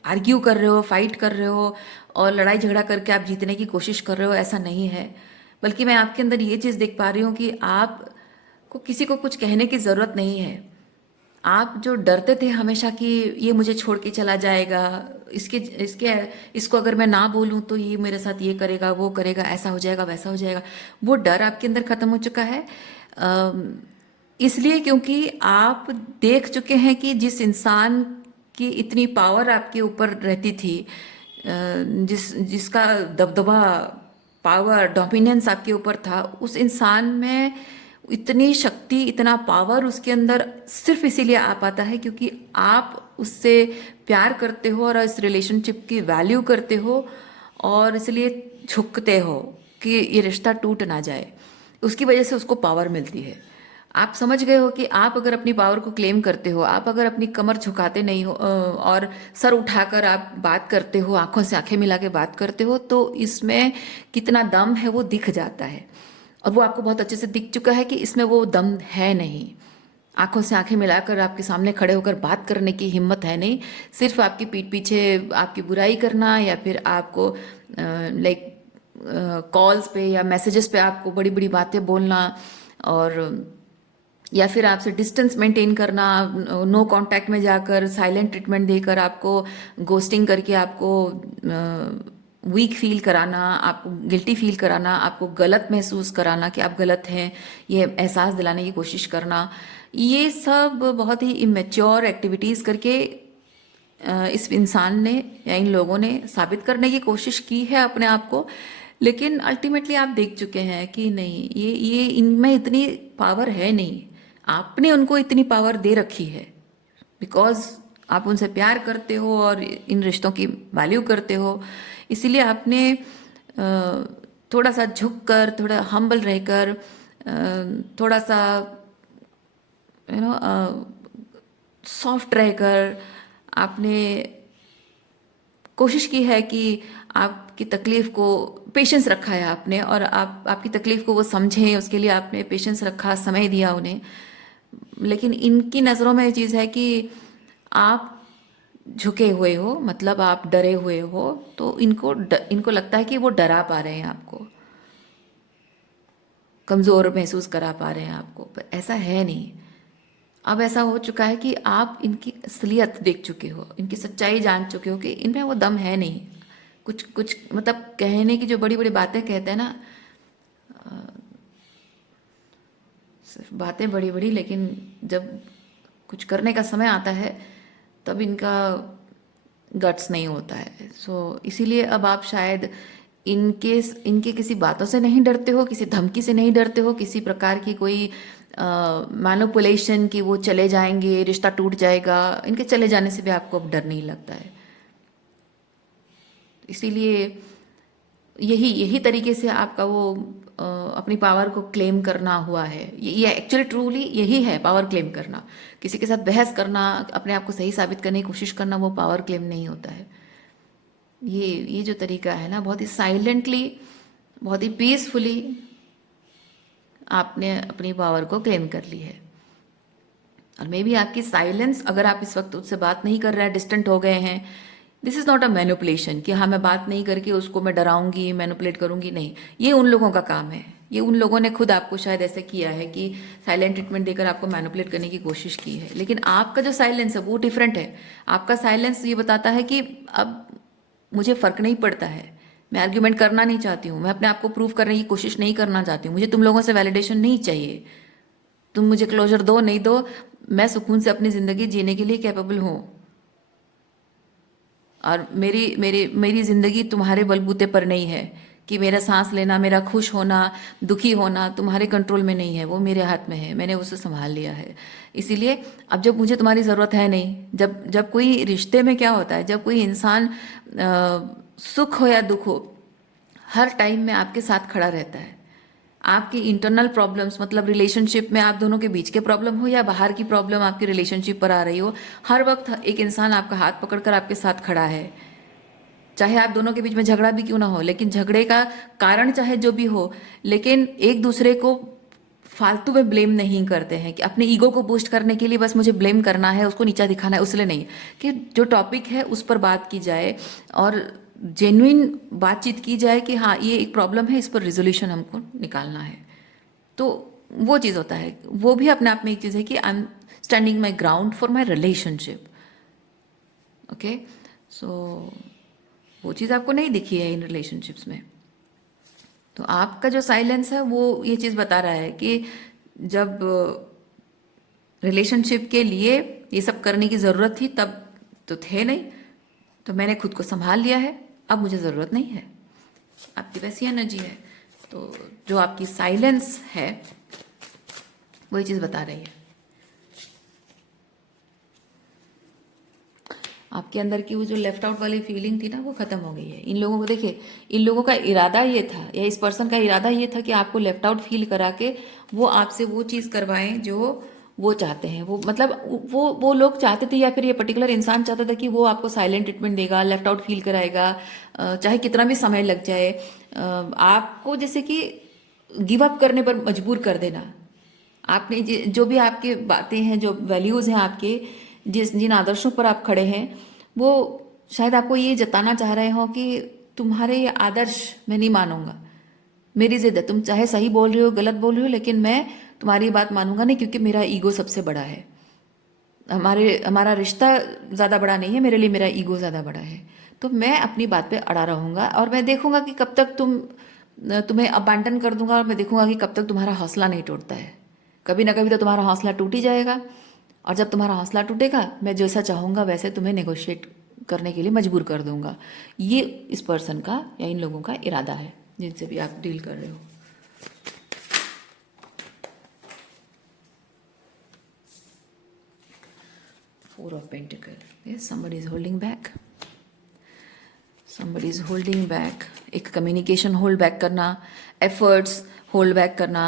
आर्ग्यू कर रहे हो, फाइट कर रहे हो और लड़ाई झगड़ा करके आप जीतने की कोशिश कर रहे हो, ऐसा नहीं है। बल्कि मैं आपके अंदर ये चीज़ देख पा रही हूँ कि आपको किसी को कुछ कहने की ज़रूरत नहीं है। आप जो डरते थे हमेशा कि ये मुझे छोड़ के चला जाएगा, इसके इसके इसको अगर मैं ना बोलूँ तो ये मेरे साथ ये करेगा, वो करेगा, ऐसा हो जाएगा, वैसा हो जाएगा, वो डर आपके अंदर ख़त्म हो चुका है। इसलिए क्योंकि आप देख चुके हैं कि जिस इंसान की इतनी पावर आपके ऊपर रहती थी, जिसका दबदबा, पावर, डोमिनेंस आपके ऊपर था, उस इंसान में इतनी शक्ति, इतना पावर उसके अंदर सिर्फ इसीलिए आ पाता है क्योंकि आप उससे प्यार करते हो और इस रिलेशनशिप की वैल्यू करते हो और इसलिए झुकते हो कि ये रिश्ता टूट ना जाए। उसकी वजह से उसको पावर मिलती है। आप समझ गए हो कि आप अगर अपनी पावर को क्लेम करते हो, आप अगर अपनी कमर झुकाते नहीं हो और सर उठाकर आप बात करते हो, आंखों से आंखें मिला के बात करते हो, तो इसमें कितना दम है वो दिख जाता है। और वो आपको बहुत अच्छे से दिख चुका है कि इसमें वो दम है नहीं। आंखों से आंखें मिलाकर आपके सामने खड़े होकर बात करने की हिम्मत है नहीं। सिर्फ आपकी पीठ पीछे आपकी बुराई करना या फिर आपको लाइक कॉल्स पे या मैसेजेस पे आपको बड़ी बड़ी बातें बोलना और या फिर आपसे डिस्टेंस मेंटेन करना, नो कांटेक्ट में जाकर साइलेंट ट्रीटमेंट देकर आपको गोस्टिंग करके आपको वीक फील कराना, आपको गिल्टी फील कराना, आपको गलत महसूस कराना कि आप गलत हैं, ये एहसास दिलाने की कोशिश करना, ये सब बहुत ही इमेच्योर एक्टिविटीज़ करके इस इंसान ने या इन लोगों ने साबित करने की कोशिश की है अपने आप को। लेकिन अल्टीमेटली आप देख चुके हैं कि नहीं, ये इनमें इतनी पावर है नहीं, आपने उनको इतनी पावर दे रखी है बिकॉज आप उनसे प्यार करते हो और इन रिश्तों की वैल्यू करते हो, इसीलिए आपने थोड़ा सा झुक कर, थोड़ा हम्बल रहकर, थोड़ा सा यू नो सॉफ्ट रहकर आपने कोशिश की है कि आपकी तकलीफ को, पेशेंस रखा है आपने, और आपकी तकलीफ को वो समझें, उसके लिए आपने पेशेंस रखा, समय दिया उन्हें। लेकिन इनकी नज़रों में ये चीज़ है कि आप झुके हुए हो, मतलब आप डरे हुए हो, तो इनको लगता है कि वो डरा पा रहे हैं आपको, कमज़ोर महसूस करा पा रहे हैं आपको, पर ऐसा है नहीं। अब ऐसा हो चुका है कि आप इनकी असलियत देख चुके हो, इनकी सच्चाई जान चुके हो कि इनमें वो दम है नहीं। कुछ कुछ मतलब कहने की जो बड़ी बड़ी बातें कहते हैं ना, सिर्फ बातें बड़ी बड़ी, लेकिन जब कुछ करने का समय आता है तब इनका गट्स नहीं होता है। इसीलिए अब आप शायद इनके इनके किसी बातों से नहीं डरते हो, किसी धमकी से नहीं डरते हो, किसी प्रकार की कोई मैनिपुलेशन कि वो चले जाएंगे, रिश्ता टूट जाएगा, इनके चले जाने से भी आपको अब डर नहीं लगता है। इसीलिए यही यही तरीके से आपका वो अपनी पावर को क्लेम करना हुआ है। ये एक्चुअली ट्रूली यही है पावर क्लेम करना। किसी के साथ बहस करना, अपने आप को सही साबित करने की कोशिश करना, वो पावर क्लेम नहीं होता है। ये जो तरीका है ना, बहुत ही साइलेंटली, बहुत ही पीसफुली आपने अपनी पावर को क्लेम कर ली है। और मे बी आपकी साइलेंस, अगर आप इस वक्त उससे बात नहीं कर रहे हैं, डिस्टेंट हो गए हैं, this is not a manipulation कि हाँ मैं बात नहीं करके उसको मैं डराऊंगी, मैनिपुलेट करूंगी, नहीं। ये उन लोगों का काम है। ये उन लोगों ने खुद आपको शायद ऐसे किया है कि साइलेंट ट्रीटमेंट देकर आपको मैनिपुलेट करने की कोशिश की है। लेकिन आपका जो साइलेंस है वो डिफरेंट है। आपका साइलेंस ये बताता है कि अब मुझे फर्क नहीं पड़ता है, मैं आर्ग्यूमेंट करना नहीं चाहती हूँ, मैं अपने आप को प्रूव करने की कोशिश नहीं करना चाहती हूँ, मुझे तुम लोगों से वैलिडेशन नहीं चाहिए, तुम मुझे क्लोजर दो नहीं दो, मैं सुकून से अपनी ज़िंदगी जीने के लिए कैपेबल हूँ। और मेरी मेरी मेरी ज़िंदगी तुम्हारे बलबूते पर नहीं है कि मेरा सांस लेना, मेरा खुश होना, दुखी होना तुम्हारे कंट्रोल में नहीं है, वो मेरे हाथ में है, मैंने उसे संभाल लिया है। इसीलिए अब जब मुझे तुम्हारी ज़रूरत है नहीं, जब जब कोई रिश्ते में क्या होता है, जब कोई इंसान सुख हो या दुख हो, हर टाइम में आपके साथ खड़ा रहता है। आपकी इंटरनल प्रॉब्लम्स, मतलब रिलेशनशिप में आप दोनों के बीच के प्रॉब्लम हो या बाहर की प्रॉब्लम आपकी रिलेशनशिप पर आ रही हो, हर वक्त एक इंसान आपका हाथ पकड़कर आपके साथ खड़ा है। चाहे आप दोनों के बीच में झगड़ा भी क्यों ना हो, लेकिन झगड़े का कारण चाहे जो भी हो, लेकिन एक दूसरे को फालतू में ब्लेम नहीं करते हैं कि अपने ईगो को बूस्ट करने के लिए बस मुझे ब्लेम करना है, उसको नीचा दिखाना है, उसलिए नहीं। कि जो टॉपिक है उस पर बात की जाए और जेन्युइन बातचीत की जाए कि हाँ ये एक प्रॉब्लम है, इस पर रिजोल्यूशन हमको निकालना है। तो वो चीज़ होता है, वो भी अपने आप में एक चीज़ है कि I am standing my ground for my relationship. Okay, so वो चीज़ आपको नहीं दिखी है इन रिलेशनशिप्स में। तो आपका जो साइलेंस है वो ये चीज़ बता रहा है कि जब रिलेशनशिप के लिए ये सब करने की ज़रूरत थी तब तो थे नहीं, तो मैंने खुद को संभाल लिया है, अब मुझे ज़रूरत नहीं है। आपकी वैसी एनर्जी है। तो जो आपकी साइलेंस है वही चीज़ बता रही है। आपके अंदर की वो जो लेफ्ट आउट वाली फीलिंग थी ना, वो खत्म हो गई है। इन लोगों को देखिए, इन लोगों का इरादा ये था, या इस पर्सन का इरादा ये था कि आपको लेफ्ट आउट फील करा के वो आपसे वो चीज़ करवाएं जो वो चाहते हैं। वो मतलब वो लोग चाहते थे, या फिर ये पर्टिकुलर इंसान चाहता था कि वो आपको साइलेंट ट्रीटमेंट देगा, लेफ्ट आउट फील कराएगा, चाहे कितना भी समय लग जाए, आपको जैसे कि गिव अप करने पर मजबूर कर देना। आपने जो भी आपके बातें हैं, जो वैल्यूज़ हैं आपके, जिन आदर्शों पर आप खड़े हैं, वो शायद आपको ये जताना चाह रहे हो कि तुम्हारे ये आदर्श मैं नहीं मानूंगा, मेरी जिद है, तुम चाहे सही बोल रहे हो गलत बोल रहे हो, लेकिन मैं तुम्हारी बात मानूंगा नहीं, क्योंकि मेरा ईगो सबसे बड़ा है। हमारा रिश्ता ज़्यादा बड़ा नहीं है मेरे लिए, मेरा ईगो ज़्यादा बड़ा है। तो मैं अपनी बात पे अड़ा रहूंगा और मैं देखूंगा कि कब तक तुम्हें अबैंडन कर दूंगा, और मैं देखूंगा कि कब तक तुम्हारा हौसला नहीं टूटता है। कभी ना कभी तो तुम्हारा हौसला टूट ही जाएगा, और जब तुम्हारा हौसला टूटेगा, मैं जैसा चाहूंगा वैसे तुम्हें नेगोशिएट करने के लिए मजबूर कर दूंगा। ये इस पर्सन का या इन लोगों का इरादा है जिनसे भी आप डील कर रहे हो। 4 of Pentacle. Yes, somebody is holding back. Somebody is holding back. एक कम्युनिकेशन होल्ड बैक करना, एफर्ट्स होल्ड बैक करना,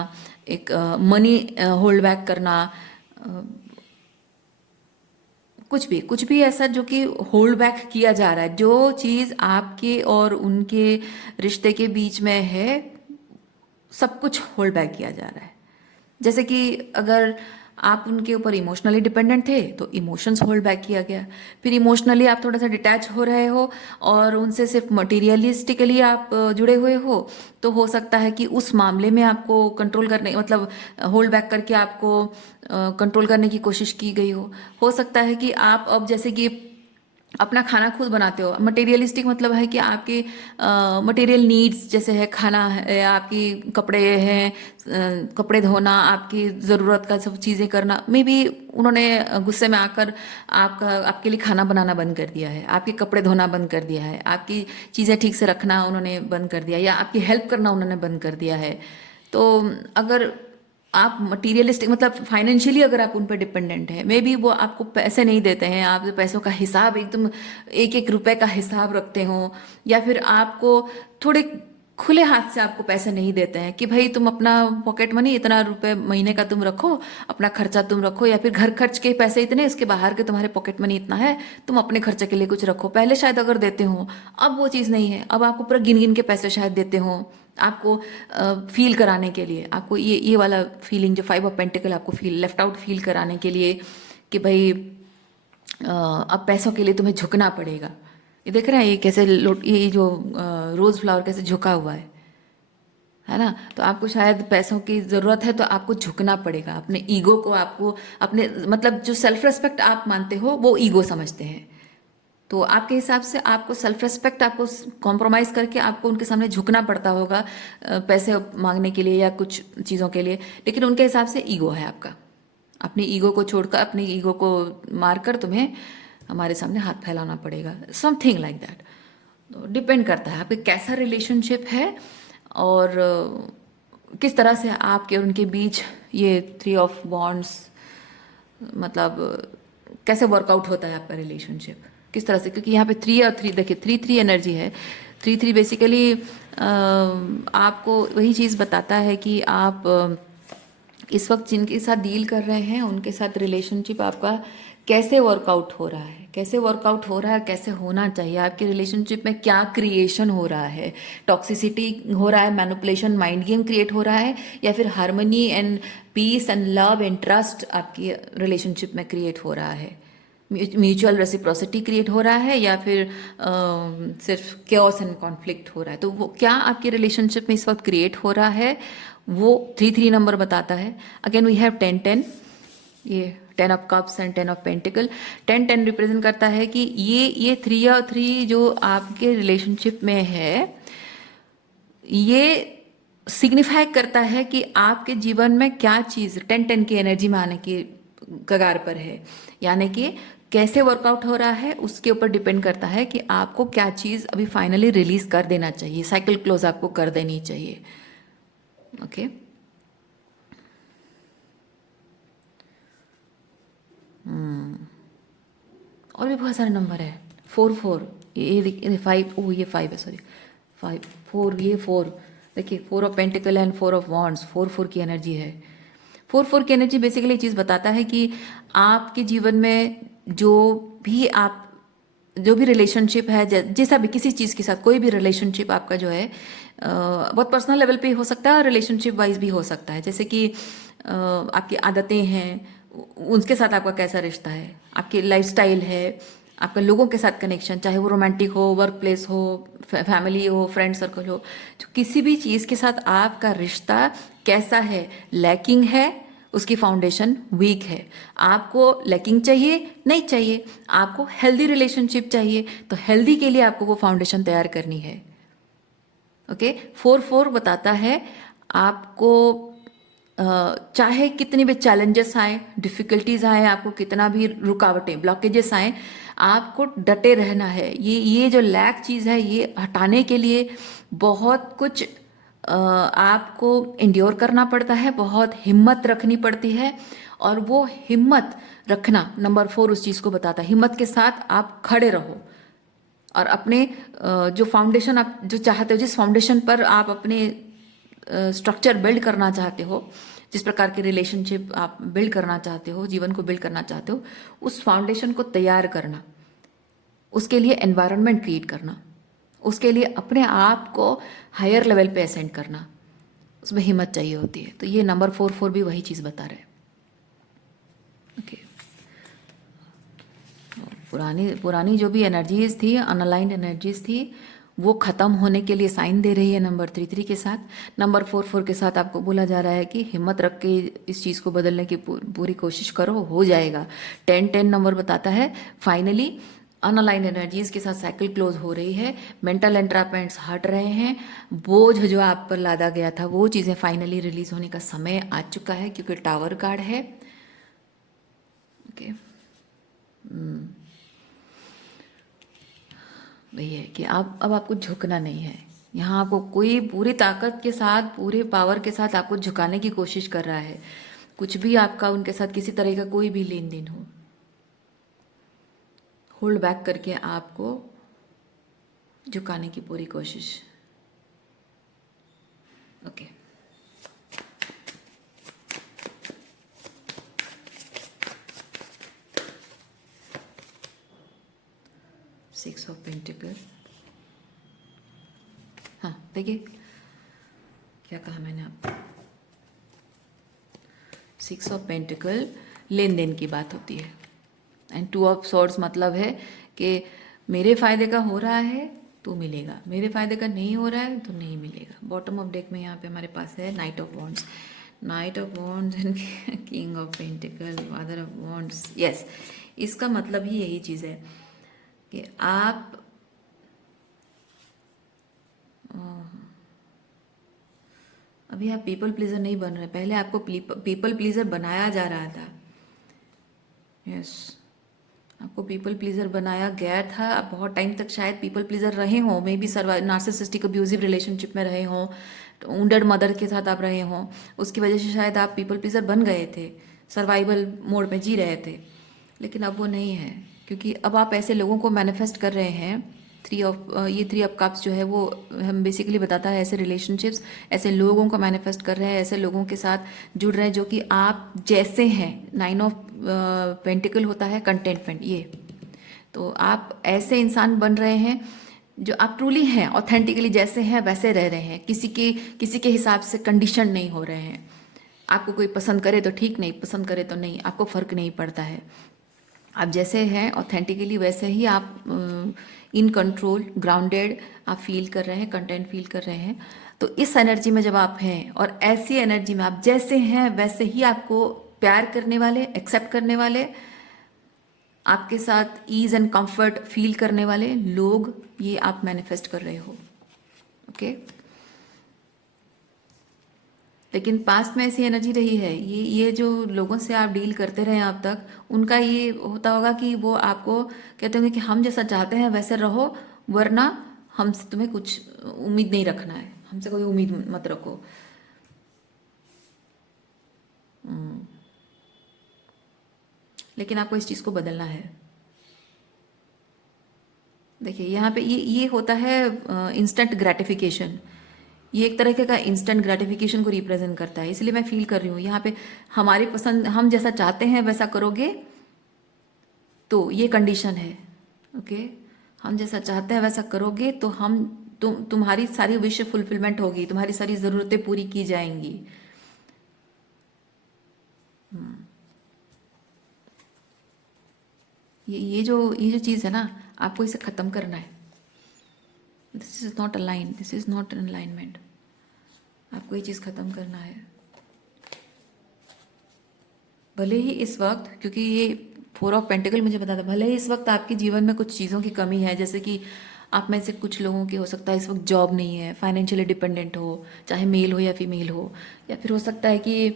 एक मनी होल्ड बैक करना, कुछ भी ऐसा जो कि होल्ड बैक किया जा रहा है, जो चीज़ आपके और उनके रिश्ते के बीच में है, सब कुछ होल्ड बैक किया जा रहा है। जैसे कि अगर आप उनके ऊपर इमोशनली डिपेंडेंट थे तो इमोशंस होल्ड बैक किया गया, फिर इमोशनली आप थोड़ा सा डिटैच हो रहे हो और उनसे सिर्फ मटेरियलिस्टिकली आप जुड़े हुए हो तो सकता है कि उस मामले में आपको कंट्रोल करने मतलब होल्ड बैक करके आपको कंट्रोल करने की कोशिश की गई हो सकता है कि आप अब जैसे कि अपना खाना खुद बनाते हो। मटेरियलिस्टिक मतलब है कि आपके मटेरियल नीड्स जैसे है, खाना है, आपकी कपड़े हैं, कपड़े धोना, आपकी ज़रूरत का सब चीज़ें करना। मे बी उन्होंने गुस्से में आकर आपके लिए खाना बनाना बंद कर दिया है, आपके कपड़े धोना बंद कर दिया है, आपकी चीज़ें ठीक से रखना उन्होंने बंद कर दिया, या आपकी हेल्प करना उन्होंने बंद कर दिया है। तो अगर आप मटीरियलिस्टिक मतलब फाइनेंशियली अगर आप उन पर डिपेंडेंट हैं, मे बी वो आपको पैसे नहीं देते हैं, आप जो पैसों का हिसाब एकदम एक एक रुपए का हिसाब रखते हो, या फिर आपको थोड़े खुले हाथ से आपको पैसे नहीं देते हैं कि भाई तुम अपना पॉकेट मनी इतना रुपए महीने का तुम रखो, अपना खर्चा तुम रखो, या फिर घर खर्च के पैसे इतने, इसके बाहर के तुम्हारे पॉकेट मनी इतना है, तुम अपने खर्चे के लिए कुछ रखो। पहले शायद अगर देते हो, अब वो चीज़ नहीं है, अब आपको पूरा गिन गिन के पैसे शायद देते हो आपको फील कराने के लिए, आपको ये वाला फीलिंग जो 5 ऑफ पेंटिकल आपको फील लेफ्ट आउट फील कराने के लिए कि भाई अब पैसों के लिए तुम्हें झुकना पड़ेगा। ये देख रहे हैं ये कैसे ये जो रोज़ फ्लावर कैसे झुका हुआ है ना। तो आपको शायद पैसों की ज़रूरत है तो आपको झुकना पड़ेगा, अपने ईगो को, आपको अपने मतलब जो सेल्फ रेस्पेक्ट आप मानते हो वो ईगो समझते हैं। तो आपके हिसाब से आपको सेल्फ रेस्पेक्ट आपको कॉम्प्रोमाइज़ करके आपको उनके सामने झुकना पड़ता होगा पैसे मांगने के लिए या कुछ चीज़ों के लिए, लेकिन उनके हिसाब से ईगो है आपका। अपनी ईगो को छोड़कर, अपनी ईगो को मारकर तुम्हें हमारे सामने हाथ फैलाना पड़ेगा, समथिंग लाइक दैट। तो डिपेंड करता है आपके कैसा रिलेशनशिप है और किस तरह से आपके और उनके बीच ये 3 ऑफ बॉन्ड्स मतलब कैसे वर्कआउट होता है आपका रिलेशनशिप किस तरह से, क्योंकि यहाँ पे 3 और 3 देखिए 3 एनर्जी है। 3 बेसिकली आपको वही चीज़ बताता है कि आप इस वक्त जिनके साथ डील कर रहे हैं उनके साथ रिलेशनशिप आपका कैसे वर्कआउट हो रहा है, कैसे वर्कआउट हो रहा है, कैसे होना चाहिए, आपके रिलेशनशिप में क्या क्रिएशन हो रहा है, टॉक्सिसिटी हो रहा है, मैनिपुलेशन, माइंड गेम क्रिएट हो रहा है, या फिर harmony and peace and love and trust आपकी रिलेशनशिप में क्रिएट हो रहा है, म्यूचुअल रेसिप्रोसिटी क्रिएट हो रहा है, या फिर सिर्फ केओस एंड कॉन्फ्लिक्ट हो रहा है। तो वो क्या आपके रिलेशनशिप में इस वक्त क्रिएट हो रहा है वो 3 नंबर बताता है। अगेन वी हैव 10 ये 10 of cups and 10 of pentacle. 10 represent करता है कि ये 3 और 3 जो आपके रिलेशनशिप में है ये सिग्निफाई करता है कि आपके जीवन में क्या चीज़ 10 की एनर्जी में आने की कगार पर है, यानी कि कैसे वर्कआउट हो रहा है उसके ऊपर डिपेंड करता है कि आपको क्या चीज़ अभी फाइनली रिलीज कर देना चाहिए, साइकिल क्लोज आपको कर देनी चाहिए। ओके और भी बहुत सारे नंबर है। 4 ये 5 ओ ये 5 है सॉरी 5 4 ये 4 देखिए 4 of pentacle and 4 of wands 4 की एनर्जी है। 4 की एनर्जी बेसिकली ये चीज़ बताता है कि आपके जीवन में जो भी रिलेशनशिप है, जैसा भी किसी चीज़ के साथ कोई भी रिलेशनशिप आपका जो है बहुत पर्सनल लेवल पे हो सकता है और रिलेशनशिप वाइज भी हो सकता है। जैसे कि आपकी आदतें हैं, उनके साथ आपका कैसा रिश्ता है, आपकी लाइफस्टाइल है, आपका लोगों के साथ कनेक्शन, चाहे वो रोमांटिक हो, वर्क प्लेस हो, फैमिली हो, फ्रेंड सर्कल हो, तो किसी भी चीज़ के साथ आपका रिश्ता कैसा है, लैकिंग है, उसकी फाउंडेशन वीक है। आपको लैकिंग चाहिए नहीं चाहिए, आपको हेल्दी रिलेशनशिप चाहिए, तो हेल्दी के लिए आपको वो फाउंडेशन तैयार करनी है। ओके 4 बताता है आपको चाहे कितनी भी चैलेंजेस आए, डिफ़िकल्टीज आए, आपको कितना भी रुकावटें ब्लॉकेजेस आए, आपको डटे रहना है। ये जो लैक चीज़ है ये हटाने के लिए बहुत कुछ आपको इंड्योर करना पड़ता है, बहुत हिम्मत रखनी पड़ती है। और वो हिम्मत रखना नंबर 4 उस चीज़ को बताता है। हिम्मत के साथ आप खड़े रहो और अपने जो फाउंडेशन आप जो चाहते हो, जिस फाउंडेशन पर आप अपने स्ट्रक्चर बिल्ड करना चाहते हो, जिस प्रकार के रिलेशनशिप आप बिल्ड करना चाहते हो, जीवन को बिल्ड करना चाहते हो, उस फाउंडेशन को तैयार करना, उसके लिए एनवायरनमेंट क्रिएट करना, उसके लिए अपने आप को हायर लेवल पे असेंड करना, उसमें हिम्मत चाहिए होती है। तो ये नंबर 4 भी वही चीज़ बता रहे हैं। ओके, पुरानी पुरानी जो भी एनर्जीज थी, अनअलाइंड एनर्जीज थी, वो ख़त्म होने के लिए साइन दे रही है नंबर 3 के साथ। नंबर 4 के साथ आपको बोला जा रहा है कि हिम्मत रख के इस चीज़ को बदलने की पूरी कोशिश करो, हो जाएगा। 10 नंबर बताता है फाइनली अनअलाइंड एनर्जीज के साथ साइकिल क्लोज हो रही है, मेंटल एंट्रैपमेंट्स हट रहे हैं, बोझ जो आप पर लादा गया था वो चीज़ें फाइनली रिलीज होने का समय आ चुका है, क्योंकि टावर कार्ड है। ओके, वही है कि आप अब आपको झुकना नहीं है। यहाँ आपको कोई पूरी ताकत के साथ, पूरे पावर के साथ आपको झुकाने की कोशिश कर रहा है। कुछ भी आपका उनके साथ किसी तरह का कोई भी लेन देन हो, होल्ड बैक करके आपको झुकाने की पूरी कोशिश। Okay, six of pentacle. हाँ देखिए क्या कहा मैंने आपको, 6 ऑफ पेंटिकल लेन देन की बात होती है, एंड 2 ऑफ सॉर्ड्स मतलब है कि मेरे फायदे का हो रहा है तो मिलेगा, मेरे फायदे का नहीं हो रहा है तो नहीं मिलेगा। बॉटम ऑफ डेक में यहाँ पे हमारे पास है night of wands, night of wands and king of pentacle, father of wands. Yes, इसका मतलब ही यही चीज़ है कि आप अभी आप पीपल प्लीजर नहीं बन रहे, पहले आपको पीपल प्लीजर बनाया जा रहा था। यस, आपको पीपल प्लीजर बनाया गया था। आप बहुत टाइम तक शायद पीपल प्लीजर रहे हो, may be narcissistic abusive relationship में रहे हो, वुंडेड मदर के साथ आप रहे हो, उसकी वजह से शायद आप पीपल प्लीजर बन गए थे, सर्वाइवल मोड में जी रहे थे। लेकिन अब वो नहीं है, क्योंकि अब आप ऐसे लोगों को मैनिफेस्ट कर रहे हैं। ये 3 ऑफ कप्स जो है वो हम बेसिकली बताता है ऐसे रिलेशनशिप्स, ऐसे लोगों को मैनिफेस्ट कर रहे हैं, ऐसे लोगों के साथ जुड़ रहे हैं जो कि आप जैसे हैं। 9 ऑफ पेंटिकल होता है कंटेंटमेंट, ये तो आप ऐसे इंसान बन रहे हैं जो आप ट्रूली हैं, ऑथेंटिकली जैसे हैं वैसे रह रहे हैं, किसी के हिसाब से कंडीशन नहीं हो रहे हैं। आपको कोई पसंद करे तो ठीक, नहीं पसंद करे तो नहीं, आपको फर्क नहीं पड़ता है। आप जैसे हैं ऑथेंटिकली वैसे ही आप इन कंट्रोल, ग्राउंडेड आप फील कर रहे हैं, कंटेंट फील कर रहे हैं। तो इस एनर्जी में जब आप हैं और ऐसी एनर्जी में आप जैसे हैं वैसे ही आपको प्यार करने वाले, एक्सेप्ट करने वाले, आपके साथ ईज एंड कंफर्ट फील करने वाले लोग, ये आप मैनिफेस्ट कर रहे हो। ओके, लेकिन पास्ट में ऐसी एनर्जी रही है, ये जो लोगों से आप डील करते रहे अब तक, उनका ये होता होगा कि वो आपको कहते होंगे कि हम जैसा चाहते हैं वैसे रहो, वरना हमसे तुम्हें कुछ उम्मीद नहीं रखना है, हमसे कोई उम्मीद मत रखो। लेकिन आपको इस चीज़ को बदलना है। देखिए यहाँ पे ये होता है इंस्टेंट ग्रेटिफिकेशन, ये एक तरह का इंस्टेंट ग्रेटिफिकेशन को रिप्रेजेंट करता है। इसलिए मैं फील कर रही हूँ यहाँ पे हमारी पसंद, हम जैसा चाहते हैं वैसा करोगे तो ये कंडीशन है। ओके, हम जैसा चाहते हैं वैसा करोगे तो तुम्हारी सारी विश फुलफिलमेंट होगी, तुम्हारी सारी ज़रूरतें पूरी की जाएंगी। ये जो चीज़ है ना, आपको इसे ख़त्म करना है। This is not align, this is not an alignment. आपको ये चीज़ ख़त्म करना है। भले ही इस वक्त, क्योंकि ये 4 ऑफ पेंटिकल मुझे बताता, भले ही इस वक्त आपके जीवन में कुछ चीज़ों की कमी है, जैसे कि आप में से कुछ लोगों की हो सकता है इस वक्त जॉब नहीं है, फाइनेंशियली डिपेंडेंट हो, चाहे मेल हो या फीमेल हो, या फिर हो सकता है कि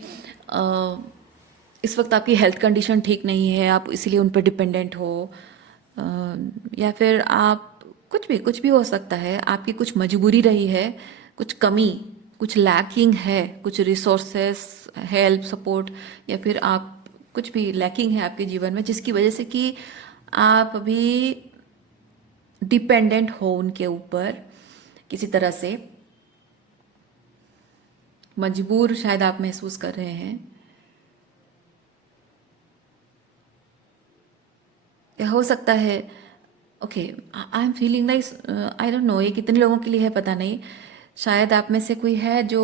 इस वक्त आपकी हेल्थ कंडीशन ठीक नहीं है, आप इसलिए उन पर डिपेंडेंट हो, या फिर आप कुछ भी हो सकता है, आपकी कुछ मजबूरी रही है, कुछ कमी, कुछ लैकिंग है, कुछ रिसोर्सेस, हेल्प, सपोर्ट, या फिर आप कुछ भी लैकिंग है आपके जीवन में जिसकी वजह से कि आप अभी डिपेंडेंट हो उनके ऊपर किसी तरह से, मजबूर शायद आप महसूस कर रहे हैं। या हो सकता है, okay, I am feeling like, I don't know ये कितने लोगों के लिए है पता नहीं, शायद आप में से कोई है जो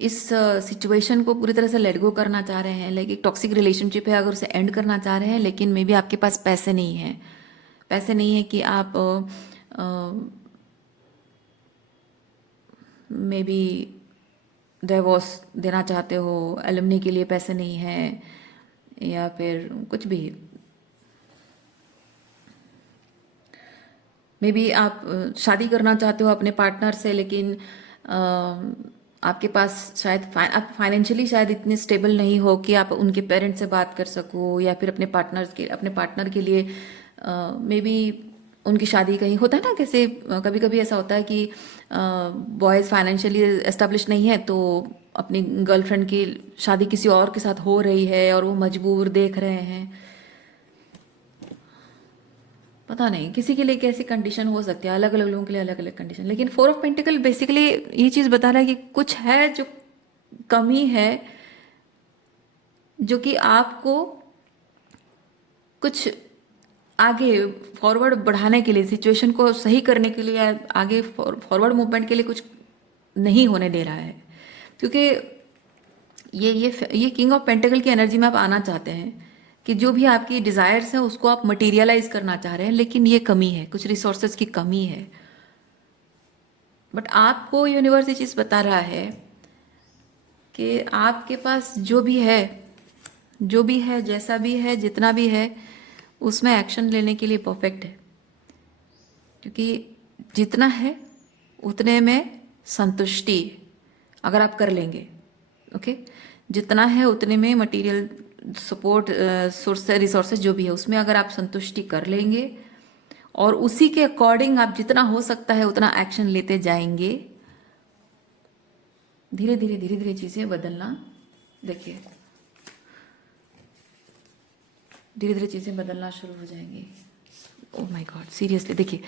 इस सिचुएशन को पूरी तरह से लेट गो करना चाह रहे हैं, लाइक एक टॉक्सिक रिलेशनशिप है, अगर उसे एंड करना चाह रहे हैं, लेकिन मे बी आपके पास पैसे नहीं हैं, पैसे नहीं है कि आप मे बी डिवोर्स देना चाहते हो, एलुमनी के लिए पैसे नहीं है, या फिर कुछ भी, मे बी आप शादी करना चाहते हो अपने पार्टनर से, लेकिन आपके पास शायद आप फाइनेंशियली शायद इतने स्टेबल नहीं हो कि आप उनके पेरेंट्स से बात कर सको, या फिर अपने पार्टनर के लिए मे बी उनकी शादी कहीं होता है ना, कैसे कभी कभी ऐसा होता है कि बॉयज़ फाइनेंशियली एस्टेब्लिश नहीं है तो अपनी गर्लफ्रेंड की शादी किसी और के साथ हो रही है और वो मजबूर देख रहे हैं, पता नहीं किसी के लिए कैसी कंडीशन हो सकती है, अलग अलग लोगों के लिए अलग अलग कंडीशन। लेकिन 4 ऑफ पेंटिकल बेसिकली ये चीज़ बता रहा है कि कुछ है जो कमी है, जो कि आपको कुछ आगे फॉरवर्ड बढ़ाने के लिए, सिचुएशन को सही करने के लिए, आगे फॉरवर्ड मूवमेंट के लिए कुछ नहीं होने दे रहा है, क्योंकि ये किंग ऑफ पेंटिकल की एनर्जी में आप आना चाहते हैं कि जो भी आपकी डिज़ायर्स हैं उसको आप मटेरियलाइज करना चाह रहे हैं, लेकिन ये कमी है, कुछ रिसोर्सेज की कमी है। बट आपको यूनिवर्स ये चीज़ बता रहा है कि आपके पास जो भी है, जैसा भी है, जितना भी है, उसमें एक्शन लेने के लिए परफेक्ट है, क्योंकि जितना है उतने में संतुष्टि अगर आप कर लेंगे, ओके, जितना है उतने में मटेरियल सपोर्ट, सोर्स, रिसोर्सेज जो भी है उसमें अगर आप संतुष्टि कर लेंगे और उसी के अकॉर्डिंग आप जितना हो सकता है उतना एक्शन लेते जाएंगे, धीरे धीरे धीरे धीरे चीज़ें बदलना, देखिए धीरे धीरे चीज़ें बदलना शुरू हो जाएंगी। ओह माय गॉड, सीरियसली देखिए,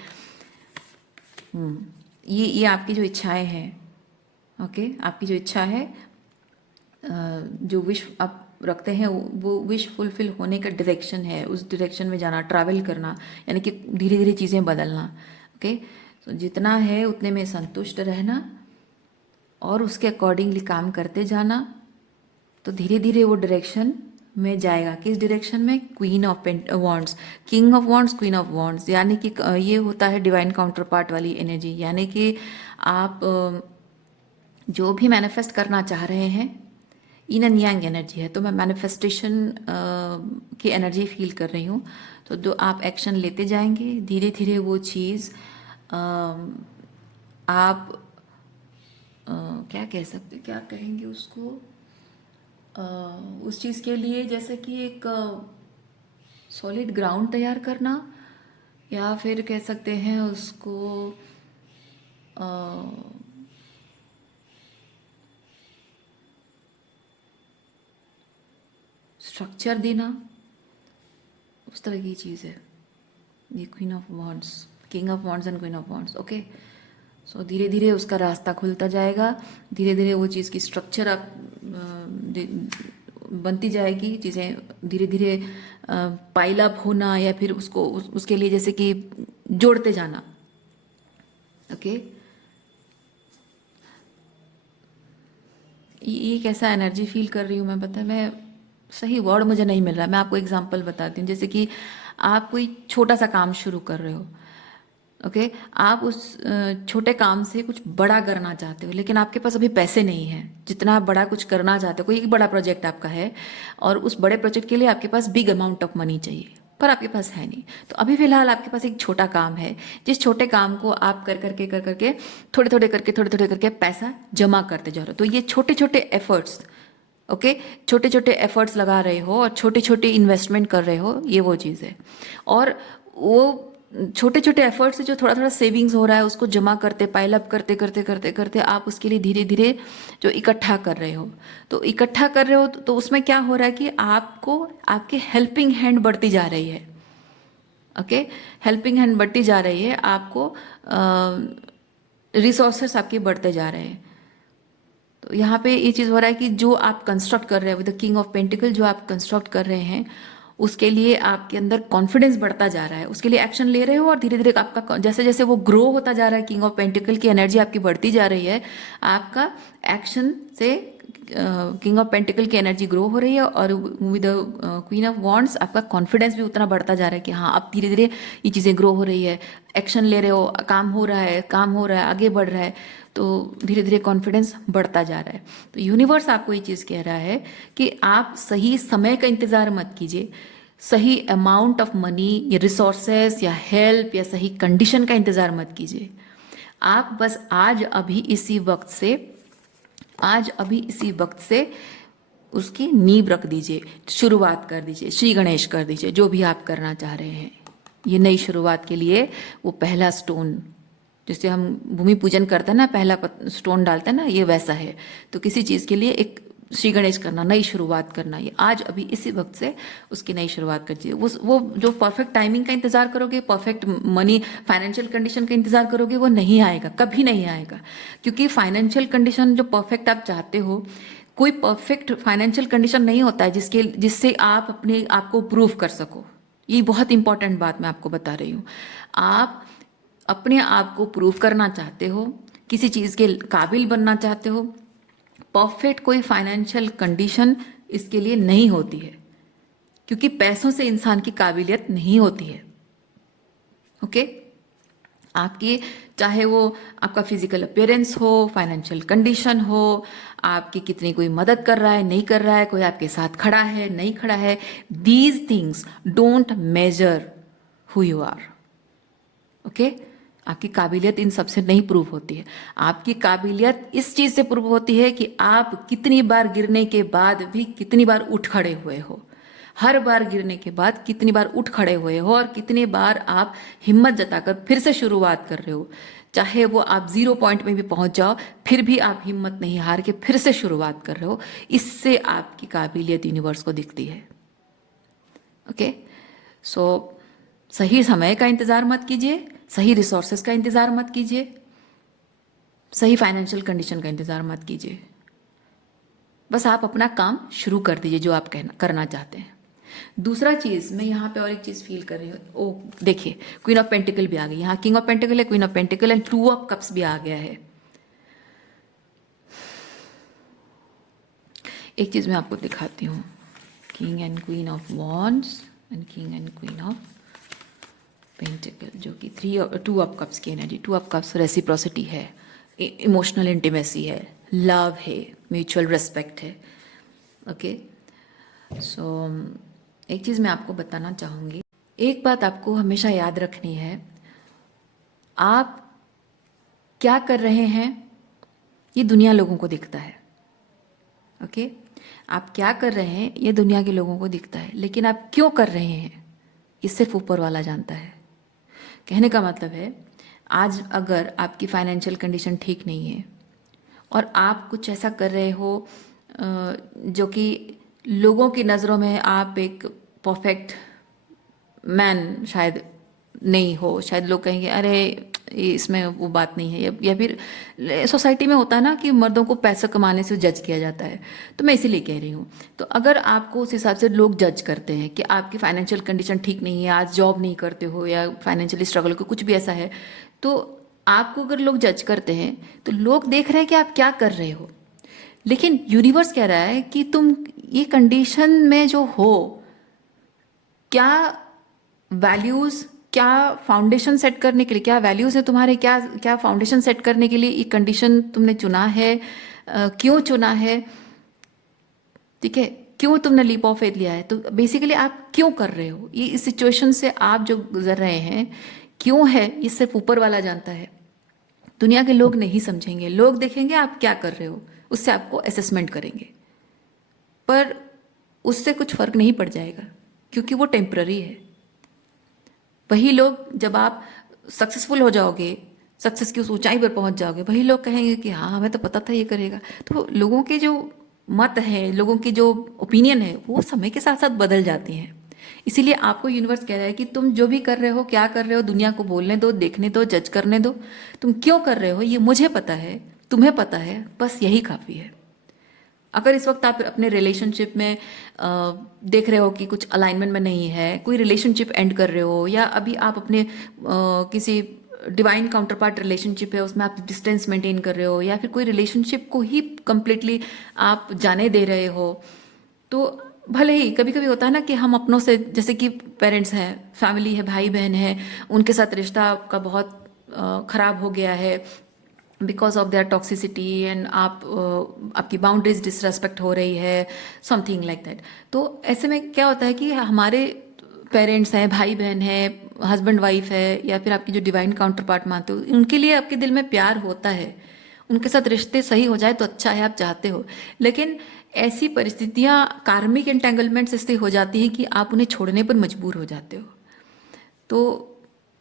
ये आपकी जो इच्छाएं हैं, ओके, आपकी जो इच्छा है, जो विश आप रखते हैं, वो विश फुलफिल होने का डायरेक्शन है, उस डायरेक्शन में जाना, ट्रैवल करना, यानी कि धीरे धीरे चीज़ें बदलना, ओके। तो जितना है उतने में संतुष्ट रहना और उसके अकॉर्डिंगली काम करते जाना, तो धीरे धीरे वो डायरेक्शन में जाएगा। किस डायरेक्शन में? Queen of wands, king of wands, queen of wands, यानी कि ये होता है डिवाइन काउंटर पार्ट वाली एनर्जी, यानी कि आप जो भी मैनिफेस्ट करना चाह रहे हैं, इन एंड यांग एनर्जी है, तो मैं मैनिफेस्टेशन की एनर्जी फील कर रही हूँ। तो जो आप एक्शन लेते जाएंगे धीरे धीरे वो चीज़ आप क्या कह सकते, क्या कहेंगे उसको, उस चीज़ के लिए जैसे कि एक सॉलिड ग्राउंड तैयार करना, या फिर कह सकते हैं उसको स्ट्रक्चर देना, उस तरह की चीज़ है ये queen of wands, king of wands and queen of wands, okay. So धीरे धीरे उसका रास्ता खुलता जाएगा, धीरे धीरे वो चीज़ की स्ट्रक्चर आप बनती जाएगी, चीज़ें धीरे धीरे पाइल अप होना, या फिर उसको उसके लिए जैसे कि जोड़ते जाना, ओके। ये कैसा एनर्जी फील कर रही हूँ मैं, पता है, मैं सही वर्ड मुझे नहीं मिल रहा, मैं आपको एग्जांपल बताती हूँ। जैसे कि आप कोई छोटा सा काम शुरू कर रहे हो, ओके, आप उस छोटे काम से कुछ बड़ा करना चाहते हो, लेकिन आपके पास अभी पैसे नहीं है जितना आप बड़ा कुछ करना चाहते हो। कोई एक बड़ा प्रोजेक्ट आपका है और उस बड़े प्रोजेक्ट के लिए आपके पास बिग अमाउंट ऑफ मनी चाहिए, पर आपके पास है नहीं। तो अभी फिलहाल आपके पास एक छोटा काम है, जिस छोटे काम को आप कर करके थोड़े थोड़े करके पैसा जमा करते जा रहे हो। तो ये छोटे छोटे एफर्ट्स, ओके, छोटे छोटे एफर्ट्स लगा रहे हो और छोटे छोटे इन्वेस्टमेंट कर रहे हो, ये वो चीज़ है। और वो छोटे छोटे एफर्ट से जो थोड़ा थोड़ा सेविंग्स हो रहा है उसको जमा करते, पाइल अप करते करते करते करते आप उसके लिए धीरे धीरे जो इकट्ठा कर रहे हो, तो इकट्ठा कर रहे हो तो उसमें क्या हो रहा है कि आपको आपकी हेल्पिंग हैंड बढ़ती जा रही है। ओके, हेल्पिंग हैंड बढ़ती जा रही है, आपको रिसोर्सेस आपके बढ़ते जा रहे हैं। तो यहाँ पे ये चीज़ हो रहा है कि जो आप कंस्ट्रक्ट कर रहे हो with the king of pentacle, जो आप कंस्ट्रक्ट कर रहे हैं उसके लिए आपके अंदर कॉन्फिडेंस बढ़ता जा रहा है, उसके लिए एक्शन ले रहे हो और धीरे धीरे आपका जैसे जैसे वो ग्रो होता जा रहा है, किंग ऑफ पेंटिकल की एनर्जी आपकी बढ़ती जा रही है, आपका एक्शन से किंग ऑफ पेंटिकल की एनर्जी ग्रो हो रही है और with the queen of wands आपका कॉन्फिडेंस भी उतना बढ़ता जा रहा है कि हाँ अब धीरे धीरे ये चीज़ें ग्रो हो रही है, एक्शन ले रहे हो, काम हो रहा है, काम हो रहा है, आगे बढ़ रहा है, तो धीरे धीरे कॉन्फिडेंस बढ़ता जा रहा है। तो यूनिवर्स आपको ये चीज़ कह रहा है कि आप सही समय का इंतज़ार मत कीजिए, सही अमाउंट ऑफ मनी या रिसोर्सेस या हेल्प या सही कंडीशन का इंतज़ार मत कीजिए। आप बस आज अभी इसी वक्त से उसकी नींव रख दीजिए, शुरुआत कर दीजिए, श्री गणेश कर दीजिए, जो भी आप करना चाह रहे हैं। ये नई शुरुआत के लिए वो पहला स्टोन, जैसे हम भूमि पूजन करते हैं ना, पहला स्टोन डालते हैं ना, ये वैसा है। तो किसी चीज़ के लिए एक श्री गणेश करना, नई शुरुआत करना, ये आज अभी इसी वक्त से उसकी नई शुरुआत कर दीजिए। वो जो परफेक्ट टाइमिंग का इंतजार करोगे, परफेक्ट मनी फाइनेंशियल कंडीशन का इंतजार करोगे, वो नहीं आएगा, कभी नहीं आएगा। क्योंकि फाइनेंशियल कंडीशन जो परफेक्ट आप चाहते हो, कोई परफेक्ट फाइनेंशियल कंडीशन नहीं होता है जिससे आप अपने आप को प्रूव कर सको। ये बहुत इंपॉर्टेंट बात मैं आपको बता रही हूँ। आप अपने आप को प्रूव करना चाहते हो, किसी चीज़ के काबिल बनना चाहते हो, परफेक्ट कोई फाइनेंशियल कंडीशन इसके लिए नहीं होती है, क्योंकि पैसों से इंसान की काबिलियत नहीं होती है। ओके, आपकी चाहे वो आपका फिजिकल अपीयरेंस हो, फाइनेंशियल कंडीशन हो, आपकी कितनी कोई मदद कर रहा है नहीं कर रहा है, कोई आपके साथ खड़ा है नहीं खड़ा है, these things don't measure who you are. Okay, आपकी काबिलियत इन सबसे नहीं प्रूव होती है। आपकी काबिलियत इस चीज़ से प्रूव होती है कि आप कितनी बार गिरने के बाद भी कितनी बार उठ खड़े हुए हो, हर बार गिरने के बाद कितनी बार उठ खड़े हुए हो और कितनी बार आप हिम्मत जताकर फिर से शुरुआत कर रहे हो। चाहे वो आप 0 पॉइंट में भी पहुंच जाओ, फिर भी आप हिम्मत नहीं हार के फिर से शुरुआत कर रहे हो। इससे आपकी काबिलियत यूनिवर्स को दिखती है। ओके, सो सही समय का इंतज़ार मत कीजिए, सही रिसोर्सेज का इंतज़ार मत कीजिए, सही फाइनेंशियल कंडीशन का इंतज़ार मत कीजिए। बस आप अपना काम शुरू कर दीजिए जो आप करना चाहते हैं। दूसरा चीज़ मैं यहाँ पे और एक चीज़ फील कर रही हूँ, ओ देखिए क्वीन ऑफ पेंटिकल भी आ गई, यहाँ किंग ऑफ पेंटिकल है, queen of pentacle and 2 of cups भी आ गया है। एक चीज़ मैं आपको दिखाती हूँ, king and queen of wands and king and queen of pentacle, जो कि 2 ऑफ कप्स की एनर्जी। 2 ऑफ कप्स रेसिप्रोसिटी है, इमोशनल इंटीमेसी है, लव है, म्यूचुअल रिस्पेक्ट है। ओके, सो एक चीज़ मैं आपको बताना चाहूँगी, एक बात आपको हमेशा याद रखनी है, आप क्या कर रहे हैं ये दुनिया लोगों को दिखता है। ओके, आप क्या कर रहे हैं ये दुनिया के लोगों को दिखता है, लेकिन आप क्यों कर रहे हैं ये सिर्फ ऊपर वाला जानता है। कहने का मतलब है, आज अगर आपकी फाइनेंशियल कंडीशन ठीक नहीं है और आप कुछ ऐसा कर रहे हो जो कि लोगों की नज़रों में आप एक परफेक्ट मैन शायद नहीं हो, शायद लोग कहेंगे अरे इसमें वो बात नहीं है, या फिर सोसाइटी में होता है ना कि मर्दों को पैसा कमाने से जज किया जाता है, तो मैं इसीलिए कह रही हूँ। तो अगर आपको उस हिसाब से लोग जज करते हैं कि आपकी फाइनेंशियल कंडीशन ठीक नहीं है, आज जॉब नहीं करते हो या फाइनेंशियली स्ट्रगल को कुछ भी ऐसा है, तो आपको अगर लोग जज करते हैं तो लोग देख रहे हैं कि आप क्या कर रहे हो, लेकिन यूनिवर्स कह रहा है कि तुम ये कंडीशन में जो हो, क्या वैल्यूज़, क्या फाउंडेशन सेट करने के लिए, क्या वैल्यूज़ है तुम्हारे, क्या क्या फाउंडेशन सेट करने के लिए ये कंडीशन तुमने चुना है, क्यों चुना है, ठीक है, क्यों तुमने लीप ऑफ फेथ लिया है। तो बेसिकली आप क्यों कर रहे हो, ये इस सिचुएशन से आप जो गुजर रहे हैं क्यों है, ये सिर्फ ऊपर वाला जानता है। दुनिया के लोग नहीं समझेंगे, लोग देखेंगे आप क्या कर रहे हो, उससे आपको असेसमेंट करेंगे, पर उससे कुछ फर्क नहीं पड़ जाएगा क्योंकि वो टेम्पररी है। वही लोग जब आप सक्सेसफुल हो जाओगे, सक्सेस की उस ऊंचाई पर पहुंच जाओगे, वही लोग कहेंगे कि हाँ हमें तो पता था ये करेगा। तो लोगों के जो मत है, लोगों की जो ओपिनियन है, वो समय के साथ साथ बदल जाती हैं। इसीलिए आपको यूनिवर्स कह रहा है कि तुम जो भी कर रहे हो, क्या कर रहे हो, दुनिया को बोलने दो, देखने दो, जज करने दो। तुम क्यों कर रहे हो ये मुझे पता है, तुम्हें पता है, बस यही काफ़ी है। अगर इस वक्त आप अपने रिलेशनशिप में देख रहे हो कि कुछ अलाइनमेंट में नहीं है, कोई रिलेशनशिप एंड कर रहे हो, या अभी आप अपने किसी डिवाइन काउंटर पार्ट रिलेशनशिप है उसमें आप डिस्टेंस मेंटेन कर रहे हो, या फिर कोई रिलेशनशिप को ही कंप्लीटली आप जाने दे रहे हो, तो भले ही कभी कभी होता है ना कि हम अपनों से, जैसे कि पेरेंट्स हैं, फैमिली है, भाई बहन है, उनके साथ रिश्ता आपका बहुत खराब हो गया है because of their toxicity, and आपकी बाउंड्रीज डिसरेस्पेक्ट हो रही है, समथिंग लाइक दैट। तो ऐसे में क्या होता है कि हमारे पेरेंट्स हैं, भाई बहन है, हस्बैंड वाइफ है, या फिर आपकी जो डिवाइन काउंटर पार्ट मानते हो, उनके लिए आपके दिल में प्यार होता है, उनके साथ रिश्ते सही हो जाए तो अच्छा है, आप चाहते हो। लेकिन ऐसी परिस्थितियां, कार्मिक एंटेंगलमेंट्स इससे हो जाती हैं कि आप उन्हें छोड़ने पर मजबूर हो जाते हो। तो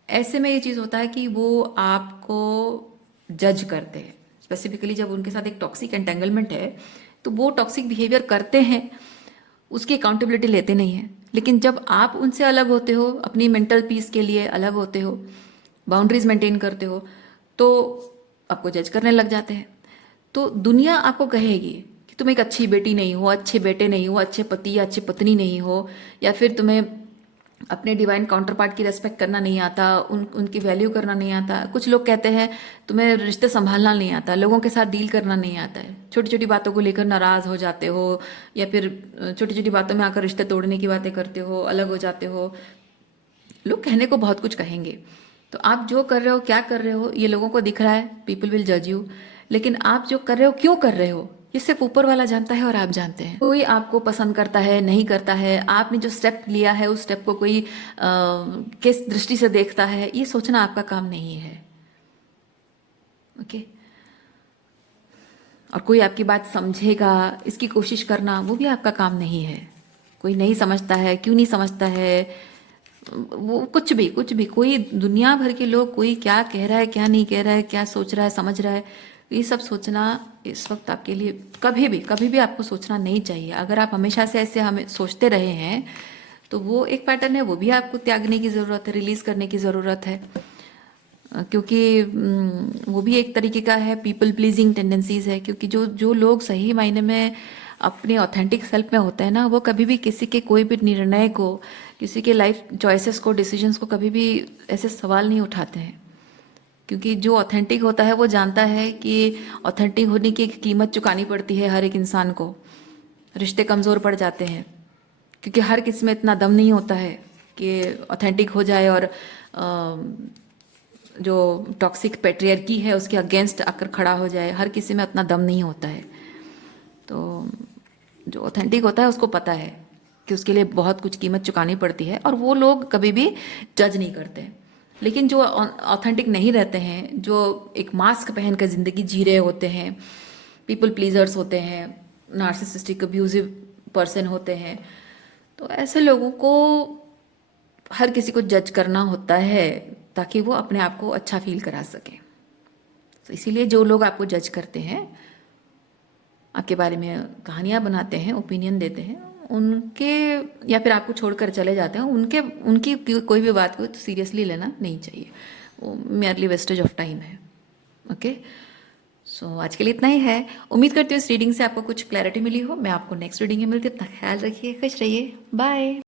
ऐसे में ये चीज़ होता है कि वो आपको जज करते हैं। स्पेसिफिकली जब उनके साथ एक टॉक्सिक एंटेंगलमेंट है तो वो टॉक्सिक बिहेवियर करते हैं, उसकी अकाउंटेबिलिटी लेते नहीं हैं। लेकिन जब आप उनसे अलग होते हो, अपनी मेंटल पीस के लिए अलग होते हो, बाउंड्रीज मेंटेन करते हो, तो आपको जज करने लग जाते हैं। तो दुनिया आपको कहेगी कि तुम एक अच्छी बेटी नहीं हो, अच्छे बेटे नहीं हो, अच्छे पति या अच्छी पत्नी नहीं हो, या फिर तुम्हें अपने डिवाइन काउंटर पार्ट की रेस्पेक्ट करना नहीं आता, उनकी वैल्यू करना नहीं आता। कुछ लोग कहते हैं तुम्हें रिश्ते संभालना नहीं आता, लोगों के साथ डील करना नहीं आता है, छोटी छोटी बातों को लेकर नाराज़ हो जाते हो, या फिर छोटी छोटी बातों में आकर रिश्ते तोड़ने की बातें करते हो, अलग हो जाते हो। लोग कहने को बहुत कुछ कहेंगे। तो आप जो कर रहे हो, क्या कर रहे हो, ये लोगों को दिख रहा है, पीपल विल जज यू। लेकिन आप जो कर रहे हो, क्यों कर रहे हो, ये सिर्फ ऊपर वाला जानता है और आप जानते हैं। कोई आपको पसंद करता है, नहीं करता है, आपने जो स्टेप लिया है उस स्टेप को कोई किस दृष्टि से देखता है, ये सोचना आपका काम नहीं है। ओके। और कोई आपकी बात समझेगा, इसकी कोशिश करना, वो भी आपका काम नहीं है। कोई नहीं समझता है, क्यों नहीं समझता है, वो कुछ भी कोई दुनिया भर के लोग, कोई क्या कह रहा है, क्या नहीं कह रहा है, क्या सोच रहा है, समझ रहा है, ये सब सोचना इस वक्त आपके लिए कभी भी आपको सोचना नहीं चाहिए। अगर आप हमेशा से ऐसे हमें सोचते रहे हैं तो वो एक पैटर्न है, वो भी आपको त्यागने की ज़रूरत है, रिलीज करने की ज़रूरत है। क्योंकि वो भी एक तरीके का है, पीपल प्लीजिंग टेंडेंसीज है। क्योंकि जो जो लोग सही मायने में अपने ऑथेंटिक सेल्फ में होते हैं ना, वो कभी भी किसी के कोई भी निर्णय को, किसी के लाइफ चॉइसेस को, डिसीजंस को कभी भी ऐसे सवाल नहीं उठाते हैं। क्योंकि जो ऑथेंटिक होता है वो जानता है कि ऑथेंटिक होने की एक कीमत चुकानी पड़ती है हर एक इंसान को। रिश्ते कमज़ोर पड़ जाते हैं क्योंकि हर किसी में इतना दम नहीं होता है कि ऑथेंटिक हो जाए और जो टॉक्सिक पेट्रियर्की है उसके अगेंस्ट आकर खड़ा हो जाए। हर किसी में उतना दम नहीं होता है। तो जो ऑथेंटिक होता है उसको पता है कि उसके लिए बहुत कुछ कीमत चुकानी पड़ती है, और वो लोग कभी भी जज नहीं करते। लेकिन जो ऑथेंटिक नहीं रहते हैं, जो एक मास्क पहनकर ज़िंदगी जी रहे होते हैं, पीपल प्लीजर्स होते हैं, नार्सिसिस्टिक अब्यूजिव पर्सन होते हैं, तो ऐसे लोगों को हर किसी को जज करना होता है ताकि वो अपने आप को अच्छा फील करा सके। तो इसीलिए जो लोग आपको जज करते हैं, आपके बारे में कहानियाँ बनाते हैं, ओपिनियन देते हैं, उनके, या फिर आपको छोड़कर चले जाते हैं, उनकी कोई भी बात को तो सीरियसली लेना नहीं चाहिए। वो मेयरली वेस्टेज ऑफ टाइम है। ओके। सो आज के लिए इतना ही है। उम्मीद करती हूँ इस रीडिंग से आपको कुछ क्लैरिटी मिली हो। मैं आपको नेक्स्ट रीडिंग में मिलती हूँ। अपना ख्याल रखिए, खुश रहिए, बाय।